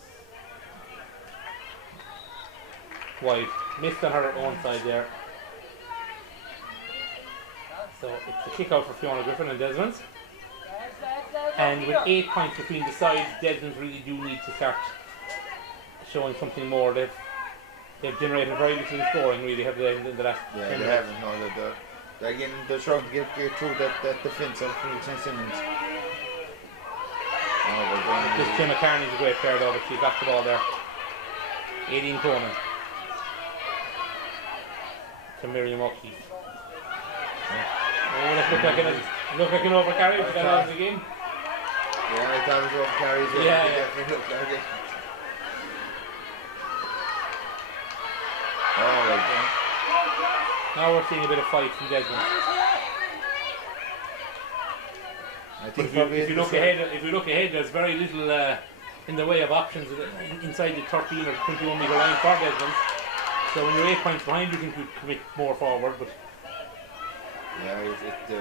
Wide. Missed on her own side there. So it's a kick out for Fiona Griffin and Desmonds. And with 8 points between the sides, Desmonds really do need to start showing something more. They've generated very little in scoring, really, have they, in the last 10 minutes? They haven't. No, again, they're trying to get through that defence of Finuge and Senans. This Tim McCartney's a great player though, but she's got the ball there. 18 Cronin to Miriam O'Keefe. Oh, that looked like an overcarry. She got out of the game. Yeah, I thought it was overcarry as well. Yeah. Definitely looked like it. Oh, well done. Now we're seeing a bit of fight from Desmond. I think if you look ahead, there's very little in the way of options inside the 13 or 21 metre line for Desmond. So when you're 8 points behind, you can commit more forward. But yeah,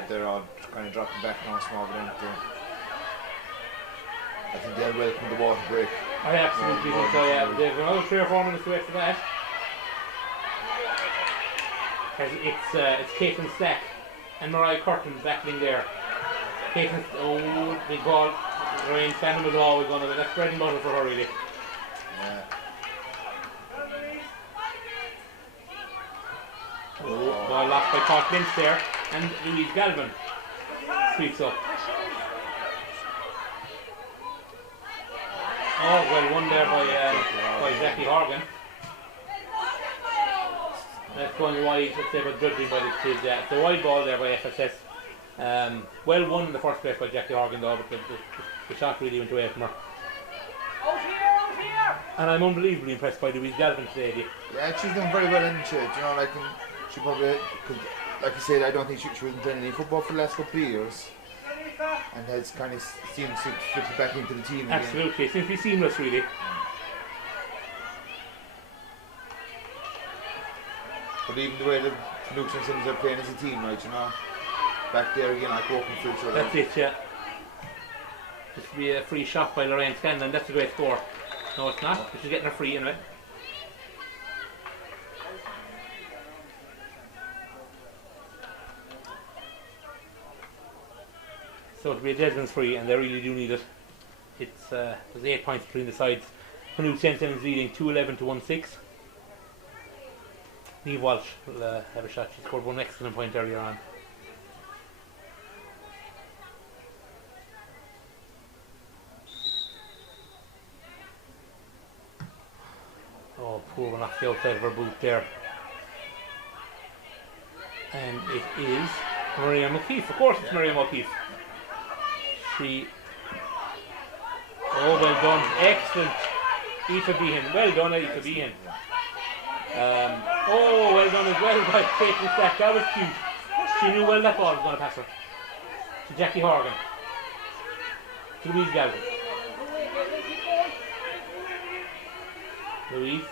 they're all kind of dropping back now, small for them. I think they'll welcome the water break. I absolutely think so. Yeah, they've another 3 or 4 minutes to wait for that. It's Caitlin Stack and Mariah Curtin battling there. Caitlin, big ball. Lorraine Stanton was always going to be. That's bread and butter for her, really. Yeah. Ball lost by Paul Lynch there, and Louise Galvin sweeps up. Oh, well won there by Jackie Horgan. That's going wide, let's say, but judging by the kids. Yeah, it's a wide ball there by FSS. Well won in the first place by Jackie Horgan though, but the shot really went away from her. Out here! And I'm unbelievably impressed by Louise Galvin today. Yeah, she's done very well, isn't she? You know, like she probably, like I said, I don't think she wasn't playing any football for the last couple of years, and has kind of seemed to fit back into the team again. Absolutely, it seems to be seamless, really. But even the way the Finuge and Senans are playing as a team, right, you know, back there again, like walking through each other. That's it, yeah. This will be a free shot by Lorraine Scanlon. That's a great score. No, it's not, but she's getting a free anyway. So it'll be a Desmonds free, and they really do need it. It's there's 8 points between the sides. Finuge Senans is leading 2-11 to 1-6. Niamh Walsh will have a shot. She scored one excellent point earlier on. Oh, poor one off the outside of her boot there. And it is Miriam O'Keefe. Of course it's Miriam O'Keefe. Oh, well done. Excellent. Aoife Behan. Well done, Aoife Behan. Oh, well done as well by Caitlin Stack. That was cute. She knew well that ball was going to pass her. To Jackie Horgan. To Louise Galvin. Louise.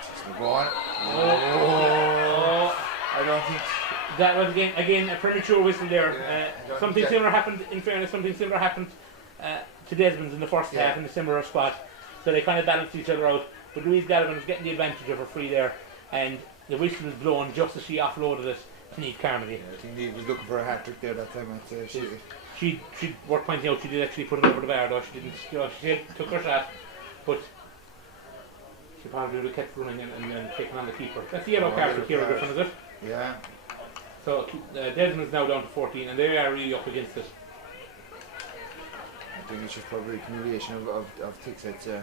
Just go on. Oh. I don't think that was again a premature whistle there. Yeah, Something similar happened. In fairness, something similar happened to Desmonds in the first half in a similar spot. So they kind of balanced each other out. But Louise Galvin was getting the advantage of her free there, and the whistle was blown just as she offloaded it to Niamh Carmody. Yeah, I think Niamh was looking for a hat trick there that time. I'd say she worth pointing out, she did actually put it over the bar though. She didn't. You know, she took her shot, but she probably would have kept running and taking on the keeper. That's the yellow card for Kerry Griffin, is it? Yeah. So Desmond is now down to 14, and they are really up against it. I think it's just probably a accumulation of ticks, I'd say.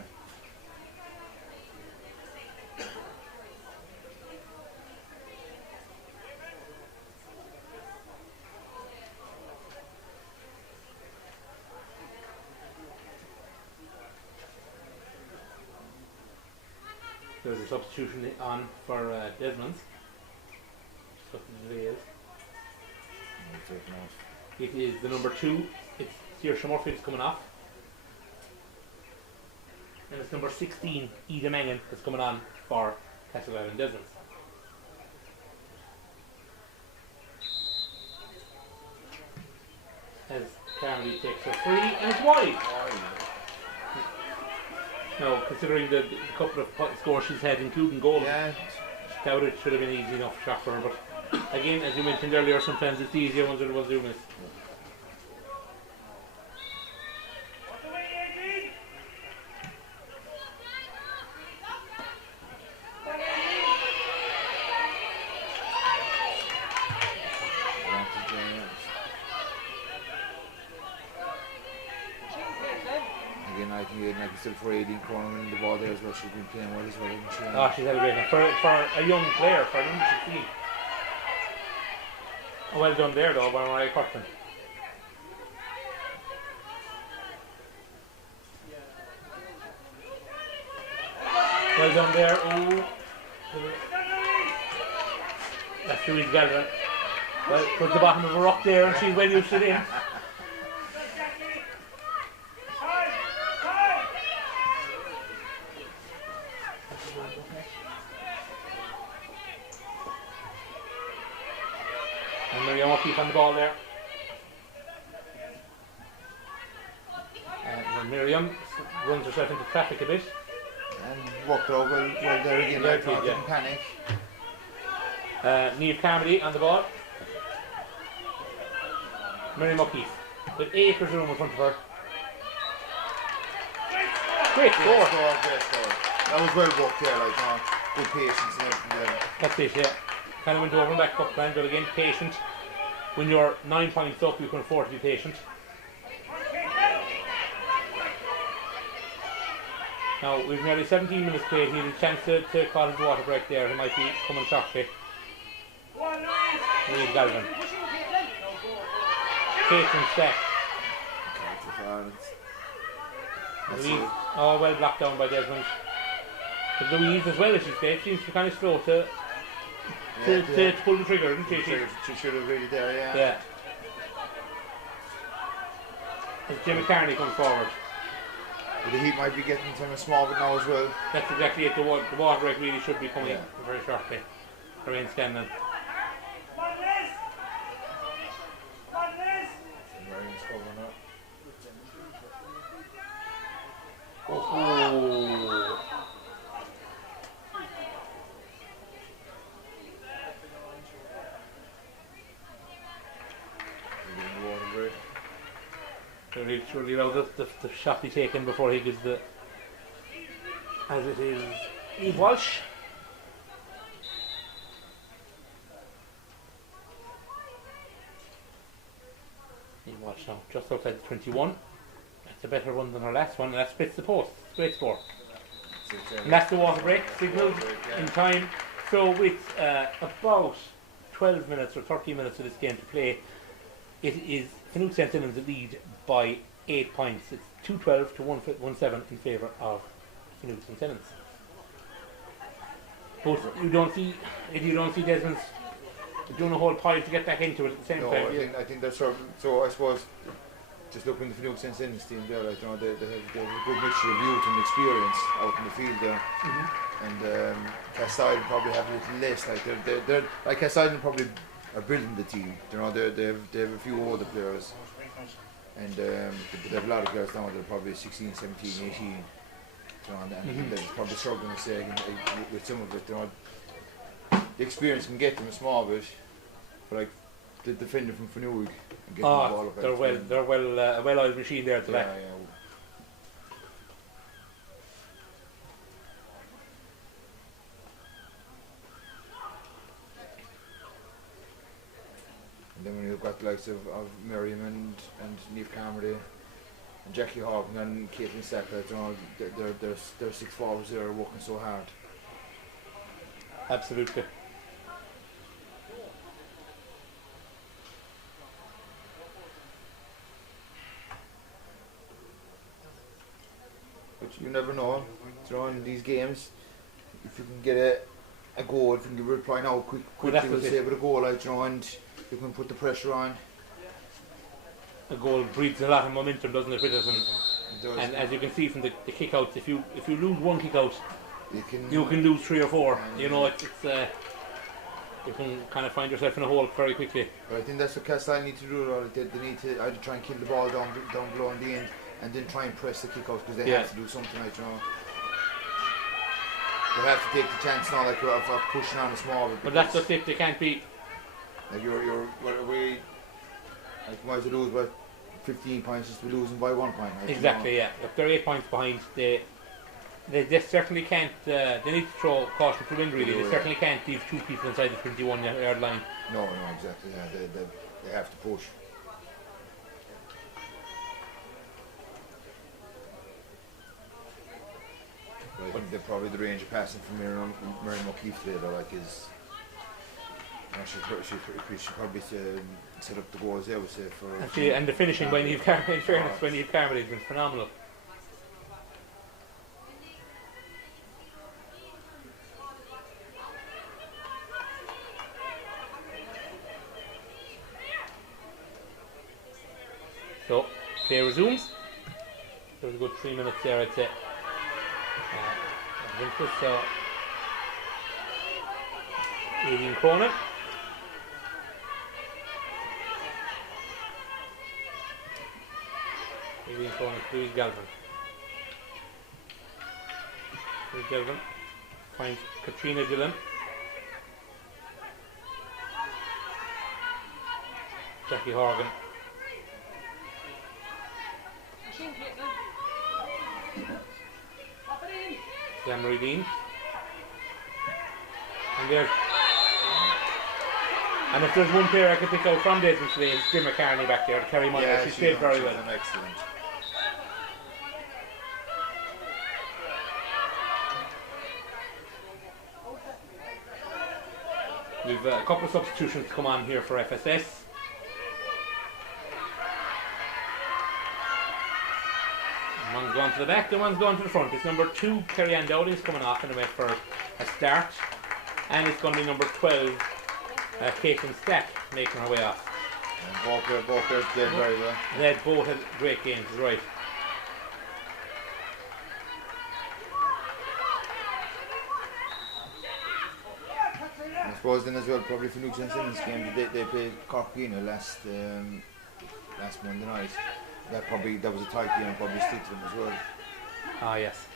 There's a substitution on for Desmonds. What the delay is. It is the number 2. It's Saoirse Murphy that's coming off. And it's number 16, Ida Mangan, that's coming on for Castleisland Desmonds. As Kerry takes a free, and it's wide. Now, considering the couple of scores she's had, including goals, doubt it should have been easy enough shot for her. But again, as you mentioned earlier, sometimes it's the easier ones are the ones who miss. I think like still for 18 corner in the ball there as well. She's been playing well as well, hasn't she? Oh, she's had a great night. For a young player, for number 16. Oh, well done there though by Mariah Curtin. Well done there. Oh, that's Louise Galvin. Well, towards the bottom of her rock there, and she's well used to it in. And Miriam O'Keefe on the ball there. And Miriam runs herself into traffic a bit. And walked over well there again, Yeah, I thought, yeah. didn't panic. Niamh Carmody on the ball. Miriam O'Keefe with acres of room in front of her. Great score. Great score. That was well worked there, like, good patience and everything there. That's it, yeah. Kind of went over and back up plan, but again, patient. When you're 9 points up, you can afford to be patient. Now, we've nearly 17 minutes played. He had a chance to call his water break there. He might be coming shortly. Louise Galvin. Patient step. Louise, oh, well blocked down by Desmonds. But Louise, as well as she's played, seems to kind of slow to pull the trigger, didn't she? She should have really there, yeah. Yeah. As Jimmy Carney comes forward. But the heat might be getting to a small bit now as well. That's exactly it. The water break really should be coming very shortly. Lorraine Stanley. Marion's covering up. Oh. They'll surely allow the shot be taken before he gives the. As it is, Eve Walsh. Eve Walsh now, just outside the 21. That's a better one than her last one, and that splits the post. It's a great score. And that's the water break signal in time. So with about 12 minutes or 13 minutes of this game to play, it is Finuge St. Senans that lead by 8 points. It's 2-12 to 1-7 in favour of Finuge St. Senans. But you don't see Desmonds doing a whole pile to get back into it at the same time. I think that's right. So I suppose just looking at the Finuge St. Senans team there, like, you know, they have a good mixture of youth and experience out in the field there. And Castleisland probably have a little less. Like they're like Castleisland probably are building the team. You know, they have a few older players, and they have a lot of girls now. They're probably 16, 17, 18. You know, and they're probably struggling to say with some of it. You know, the experience can get them a small bit, but like the defender from Finuge and get the ball up. They're a well-oiled machine there at the back. Yeah. And then when you've got the likes of Miriam and Niamh Carmody and Jackie Hawk and Caitlin Stacker, you know, they're 6 forwards there are working so hard. Absolutely. But You never know, you know, in these games if you can get a goal, if you can reply now quickly, we'll save it a goal, like, you know, and you can put the pressure on. A goal breeds a lot of momentum, doesn't it, with it? And as you can see from the kick-outs, if you lose one kick-out, you can lose 3 or 4. You know, it's you can kind of find yourself in a hole very quickly. But I think that's what Castleisland need to do. They need to either try and kill the ball down below in the end, and then try and press the kick-out, because they have to do something, like, you know. They have to take the chance now, like, of pushing on a small bit. But that's just it. They can't be. Like we might lose by 15 points, just be losing by 1 point. Like, exactly, you know. yeah. If they're 8 points behind, they certainly can't. They need to throw caution to the wind, really. They certainly can't leave 2 people inside the 21-yard line. No, exactly. Yeah, they have to push. But I think that probably the range of passing from Miriam O'Keefe today, though, like, is. She probably set up the goals, I would say, for. And the finishing by Niamh Carmody, in fairness, by Niamh Carmody has been phenomenal. So, play resumes. There was a good 3 minutes there, I'd say. So, 18 Cronin. Louis Galvin. Finds Katrina Dillon. Jackie Horgan. Marie Dean. And if there's one player I could pick out from Desmonds today, it's Jim McCartney back there, Kerry Miner. Yeah, she's played very well. Excellent. We've a couple of substitutions to come on here for FSS. One's gone to the back, the one's gone to the front. It's number 2, Kerry Ann Dowling's coming off anyway for a start. And it's going to be number 12, Caitlin Stack, making her way off. And both players did very well. They both had great games, right. I suppose then as well, probably Finuge and Senans game, they played Cork last Monday night. That was a tight game, probably stick to them as well. Ah, yes.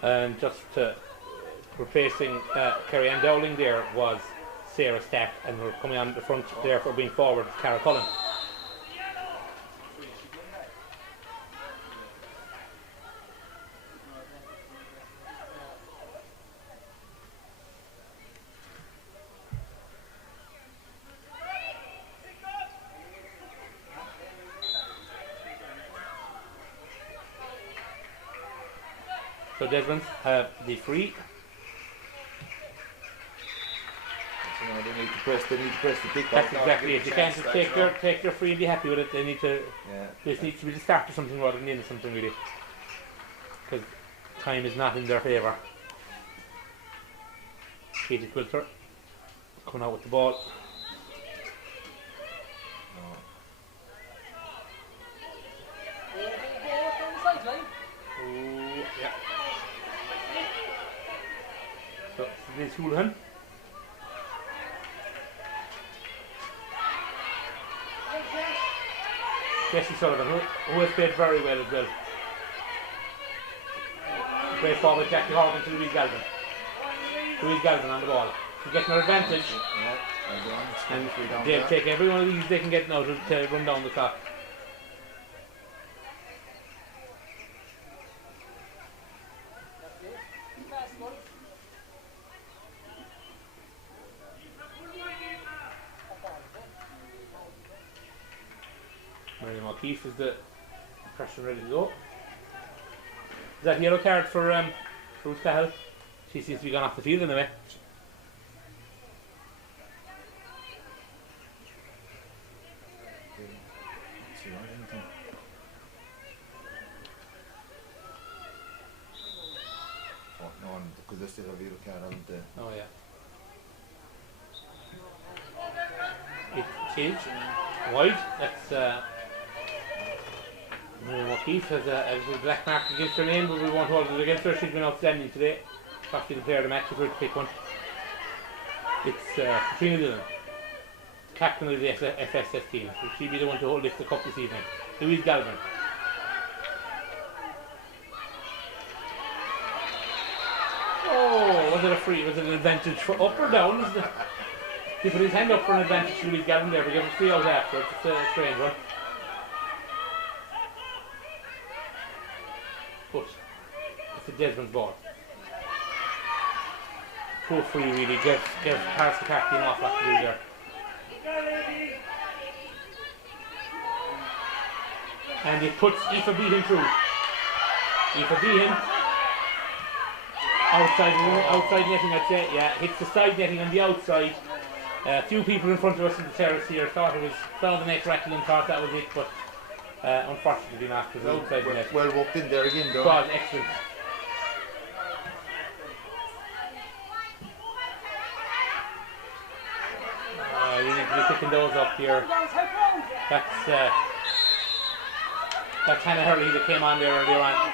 And just replacing Kerry Ann Dowling there was Sarah Stack, and we're coming on the front there for being forward, Cara Cullen. So Desmonds have the free. You know, they need to press the kick. That's exactly it. You can't just take your free and be happy with it. They need to. Yeah. This needs to be the start of something rather than the end of something, really. Because time is not in their favour. Katie Quilter coming out with the ball. Yeah. So Liz Houlihan. Jessie Sullivan, who has played very well as well. Play forward Jackie Horgan to Louise Galvin. Louise Galvin on the ball. She's getting her advantage. And they'll take every one of these they can get now to run down the clock. Miriam O'Keefe is the person ready to go. Is that a yellow card for Ruth Cahill? She seems to be gone off the field anyway. actually, or anything. Oh, no, because they still have a yellow card, haven't they? Oh yeah. It is wide. That's O'Keefe has a black mark against her name, but we won't hold it against her. She's been outstanding today. Possibly the player of the match if we were to pick one. It's Finuge, captain of the FSS team. So she'll be the one to hold lift the cup this evening. Louise Galvin. Oh, was it a free? Was it an advantage for up or down? He put his hand up for an advantage to Louise Galvin there, but he got a free out afterwards. It's a strange one. But it's a Desmonds ball. Poor free really, gives Paris McCarthy an awful lot to do there. And it puts Aoife Behan through. Aoife Behan outside netting, I'd say. Yeah, hits the side netting on the outside. A few people in front of us in the terrace here saw the net rattle and thought that was it, but unfortunately not, because outside the net. Well walked in there again though. God, excellent. You need to be picking those up here. That's Hannah Hurley that came on there earlier on.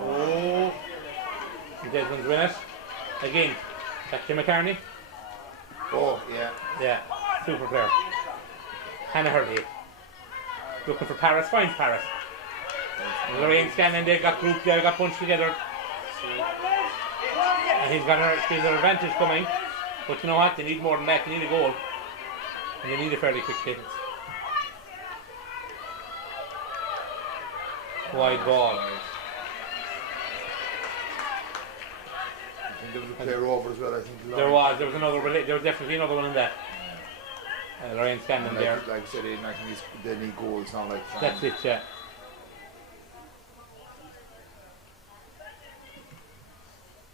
Oh, Desmonds win it again. That's Jim McCartney. Oh yeah. Yeah, super player. Hannah Hurley looking for Paris, finds Paris. Lorraine Scanlon, they got grouped there, got bunched together. And she's got advantage coming. But you know what? They need more than that. They need a goal. And they need a fairly quick hit. Wide ball. I think there was a player over as well, I think. There was definitely another one in that. Lorraine Scanlon there. Like I said, they need goals, not like... That's it, yeah.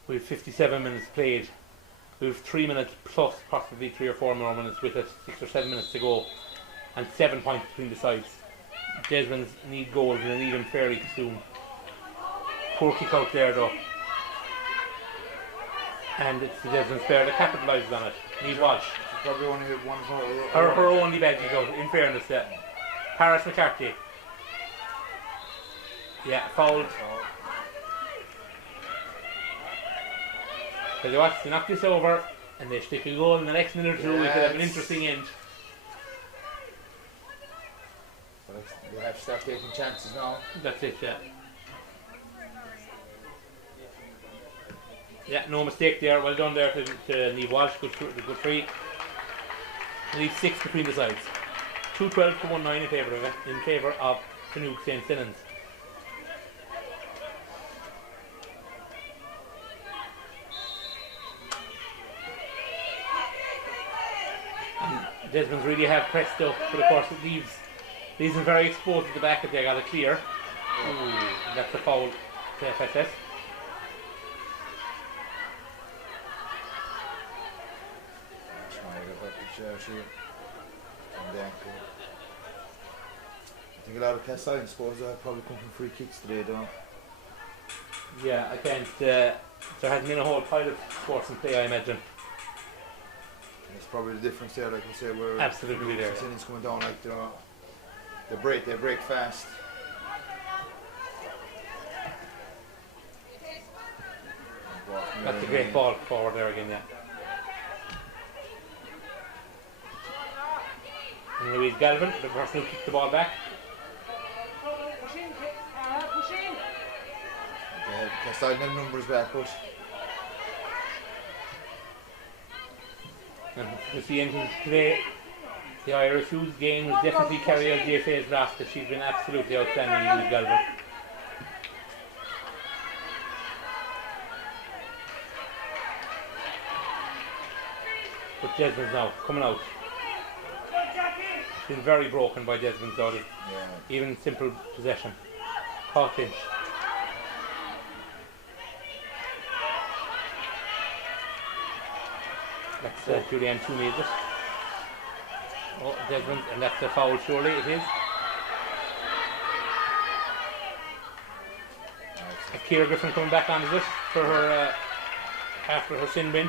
We have 57 minutes played. We have 3 minutes plus possibly 3 or 4 more minutes with it, 6 or 7 minutes to go, and 7 points between the sides. Desmonds need goals and they need them fairly soon. Poor kick out there though. And it's the Desmonds player that capitalises on it. Niamh Walsh. Probably only one her only badge is out, in fairness, yeah. Paris McCarthy. Yeah, fouled. Tell you what, they knock this over and they stick a goal in the next minute or two. We could have an interesting end. But they have to start taking chances now. That's it, yeah. Yeah, no mistake there. Well done there to Niamh Walsh. Good free. Leave 6 between the sides. 2-12 to 1-9 in favour of Finuge St. Senans. Desmonds really have pressed up, but of course it leaves them very exposed at the back if they got it clear. Ooh, that's a foul to FSS. I think a lot of Castleisland scores have probably come from free kicks today, though. Yeah, I can't. There hasn't been a whole pile of sports in play, I imagine. That's probably the difference there, like we say, where absolutely there. Senans coming down, like they break fast. That's a great ball forward there again, yeah. And Louise Galvin, the person who kicked the ball back. Castleisland have numbers back, but and to see anything today, the Irish whose game was definitely Kerry LGFA's last, because she's been absolutely outstanding, Louise Galvin. But Desmonds now coming out. Been very broken by Desmonds though. Even simple possession. Half inch. That's Julianne Toomey, is it? Oh, Desmonds, and that's a foul, surely it is. Kira Griffin coming back on, is it? For her, after her sin bin.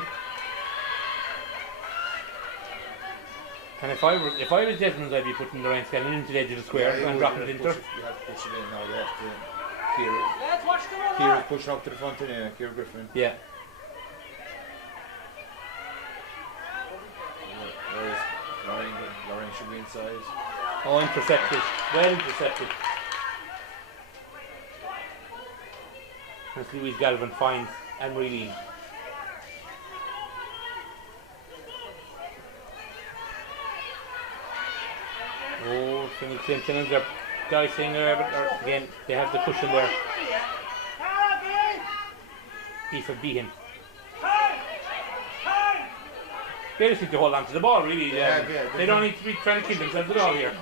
And if I was Desmonds, I'd be putting the Ryan Scanlon into the edge of the square and dropping it into her. You have to push it in now, they have to. Kira's pushing up to the front anyway, Kira Griffin. Yeah. Whereas Lorraine should be inside. Oh, intercepted. Well intercepted. And Louise Galvin finds and really. Oh, Senans are dicing there, but again, they have the cushion there. Aoife Behan. They just need to hold on to the ball, really. They don't need to be trying to kill themselves at all here.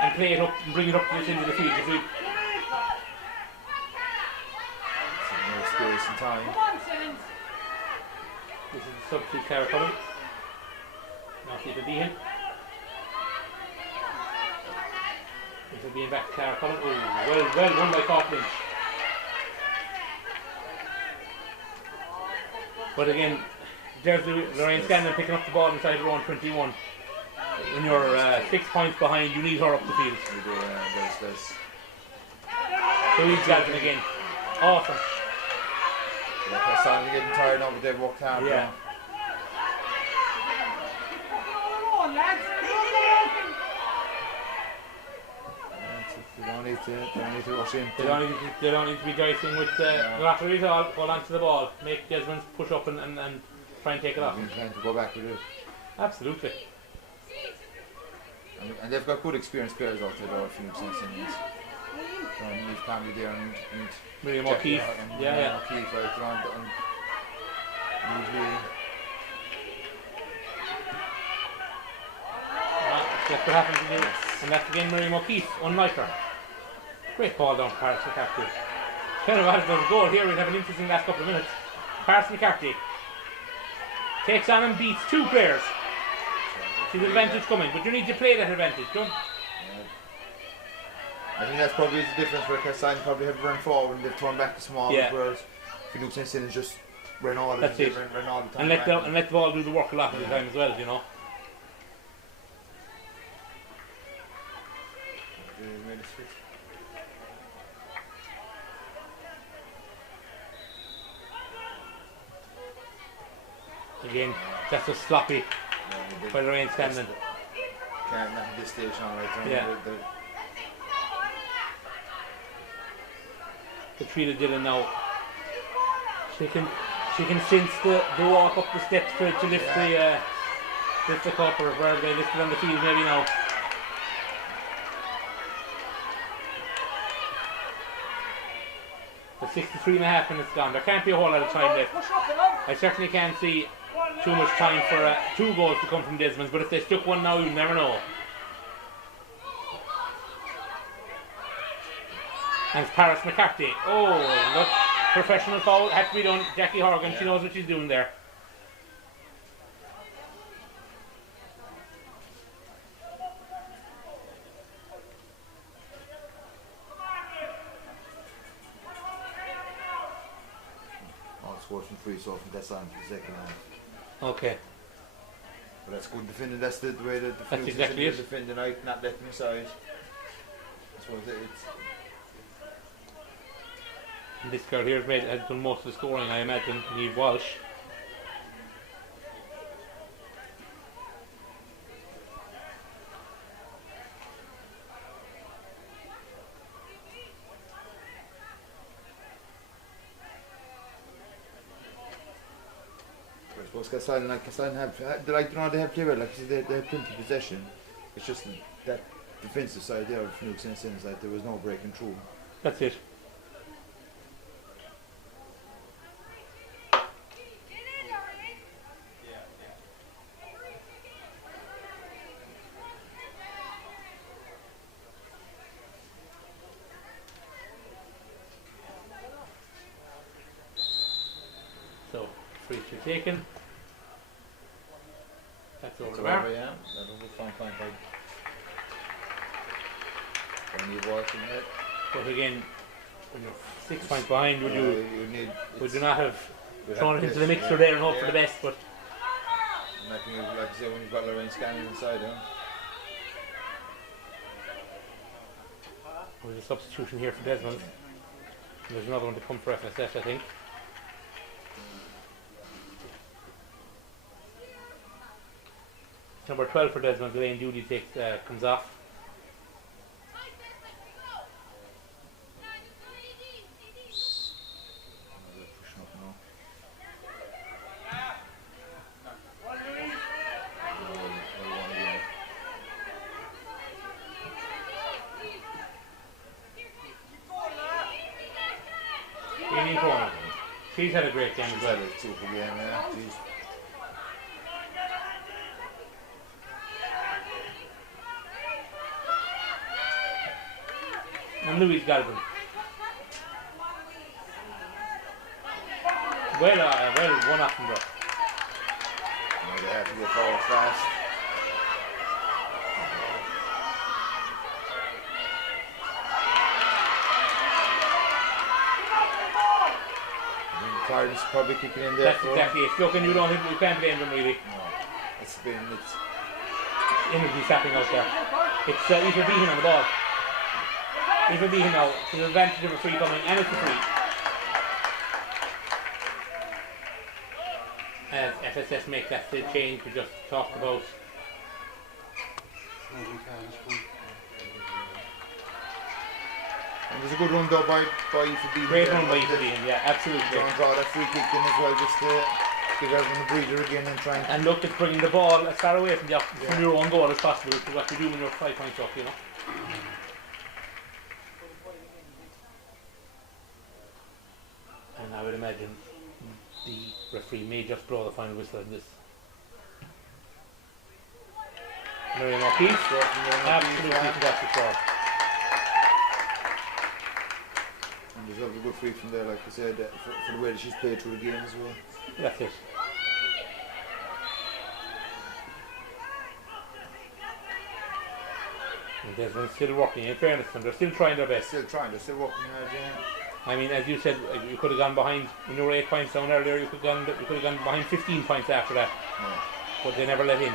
And play it up and bring it up to this end of the field. If we No space and time. This is the substitute Clara Cullen. Now Aoife Behan. Aoife Behan back to Clara Cullen. Oh, well run by Coughlin. But again, there's Lorraine Scanlon picking up the ball inside round 21. When you're 6 points behind, you need her up the field. Louise Galvin again. Awesome. They're starting to get tired now, but they've worked hard. Yeah. They don't need to rush in. They don't need to be dicing with lotteries. Hold on to the ball. Make Desmonds push up and try and take it off. Trying to go back with it. Absolutely. And they've got good experienced players out there, though, Finuge and Senans. Eve Conley there and Miriam O'Keefe. Yeah. O'Keefe right around and usually. That's what happens again. And that's again Miriam O'Keefe, unlike her. Great ball down Paris McCarthy. Kind of as there's a goal here, we'll have an interesting last couple of minutes. Paris McCarthy takes on and beats two players. She's advantage coming, but you need to play that advantage, don't you? I think that's probably the difference where Castleisland probably have run forward and they've turned back to small, whereas Finuge and Senans just ran all the time. And let the ball do the work a lot of the time as well, you know. Again, that's a sloppy by Lorraine Scanlon. Can't not at this stage now, right? Yeah. Katrina Dillon now. She can sense the walk up the steps to lift the cup, or wherever they lift it on the field maybe now. The 63.5 minutes gone. There can't be a whole lot of time left. I certainly can't see too much time for 2 goals to come from Desmonds, but if they stuck one now, you never know. And it's Paris McCarthy. Oh, look, professional foul had to be done. Jackie Horgan, she knows what she's doing there. Scored from free, so from Desmonds for the second half. Okay. But that's good defending. That's the way that the That's exactly it. defend the night, not letting aside. That's what it's. And this girl here has done most of the scoring, I imagine. Niamh Walsh. I suppose Castleisland have they have played well. Like you said, they have plenty of possession. It's just that defensive side there of Finuge and Senans, like there was no breaking through. That's it. So, free kick taken. That's over the bar. Yeah, that'll be fine. When you watch it. But again, when you're 6 points behind, would you not have thrown it into the mixer there and hope for the best? But like I say, when you've got Lorraine scanning inside, there's a substitution here for Desmonds. And there's another one to come for FSS, I think. Number 12 for Desmonds, Elaine Dooley comes off. She's had a great game as well. And Louise Galvin. Well, one off from her. They have to get forward fast. Clarence probably kicking in there. That's exactly it. Look, and you can't blame them really. No, it's energy sapping out there. It's Eva Behan on the ball. Eva Behan now to the advantage of a free coming, and it's a free. As FSS make that change we just talked about. And there's a good run though by Eva Behan. Great run by Eva Behan, yeah, absolutely. Don't draw that free kick in as well, just to give everyone a breather again and try and look at bringing the ball as far away from your own goal as possible, which is what you do when you're 5 points up, you know. And I would imagine the referee may just blow the final whistle on this. Miriam O'Keefe, absolutely fantastic ball. And there's a good free from there, like I said, for the way that she's played through the game as well. That's it. And Desmond's still working, in fairness to them, they're still trying their best. They're still working hard, yeah. I mean, as you said, you could have gone behind, when you were 8 points down earlier, you could have gone behind 15 points after that. Yeah. But they never let in.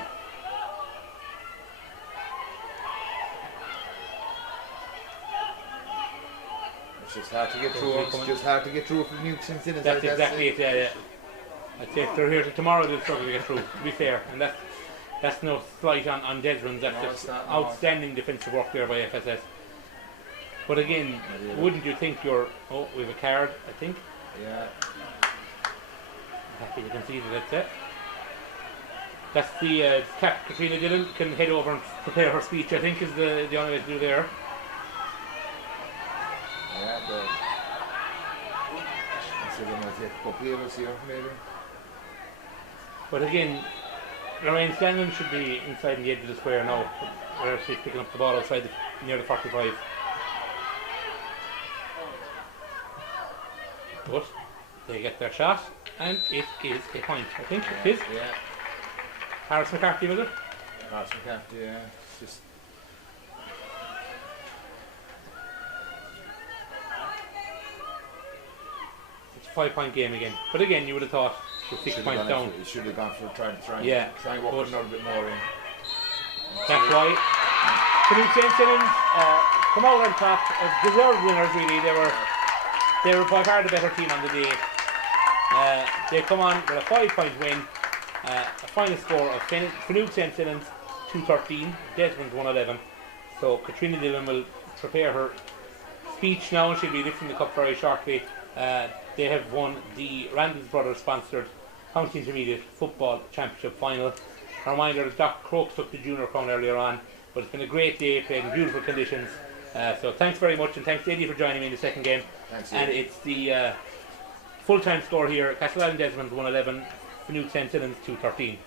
It's just hard to get through. It's just hard to get through for Nukes and Senans. That's exactly it, yeah. I'd say if they're here tomorrow, they'll struggle to get through, to be fair. And that's no slight on Desmonds. That's just outstanding defensive work there by FSS. But again, wouldn't you think you're... Oh, we have a card, I think. Yeah. Happy you can see that's it. That's the Katrina Dillon can head over and prepare her speech, I think, is the only way to do there. Yeah, so they might take a couple of us here, maybe. But again, Lorraine Senans should be inside the edge of the square now, where she's picking up the ball outside near the 45. But they get their shot, and it is a point, I think. Yeah, it is. Yeah. Harris McCarthy, was it? Harris McCarthy, yeah. It's just... It's a 5-point game again. But again, you would have thought with 6 points down. You should have gone for trying and walk a little bit more in. That's why Finuge and Senans come out on top as deserved winners. Really, they were by far the better team on the day. They come on with a 5-point win. A final score of Finuge and Senans 213, Desmonds 111. So Katrina Dillon will prepare her speech now, and she'll be lifting the cup very shortly. They have won the Randall's Brothers sponsored County Intermediate Football Championship final. A reminder that Dr. Crokes took the junior crown earlier on, but it's been a great day, played in beautiful conditions. So thanks very much, and thanks to Eddie for joining me in the second game. Thanks, and it's the full-time score here: Castleisland Desmonds 111, Finuge and Senans 213.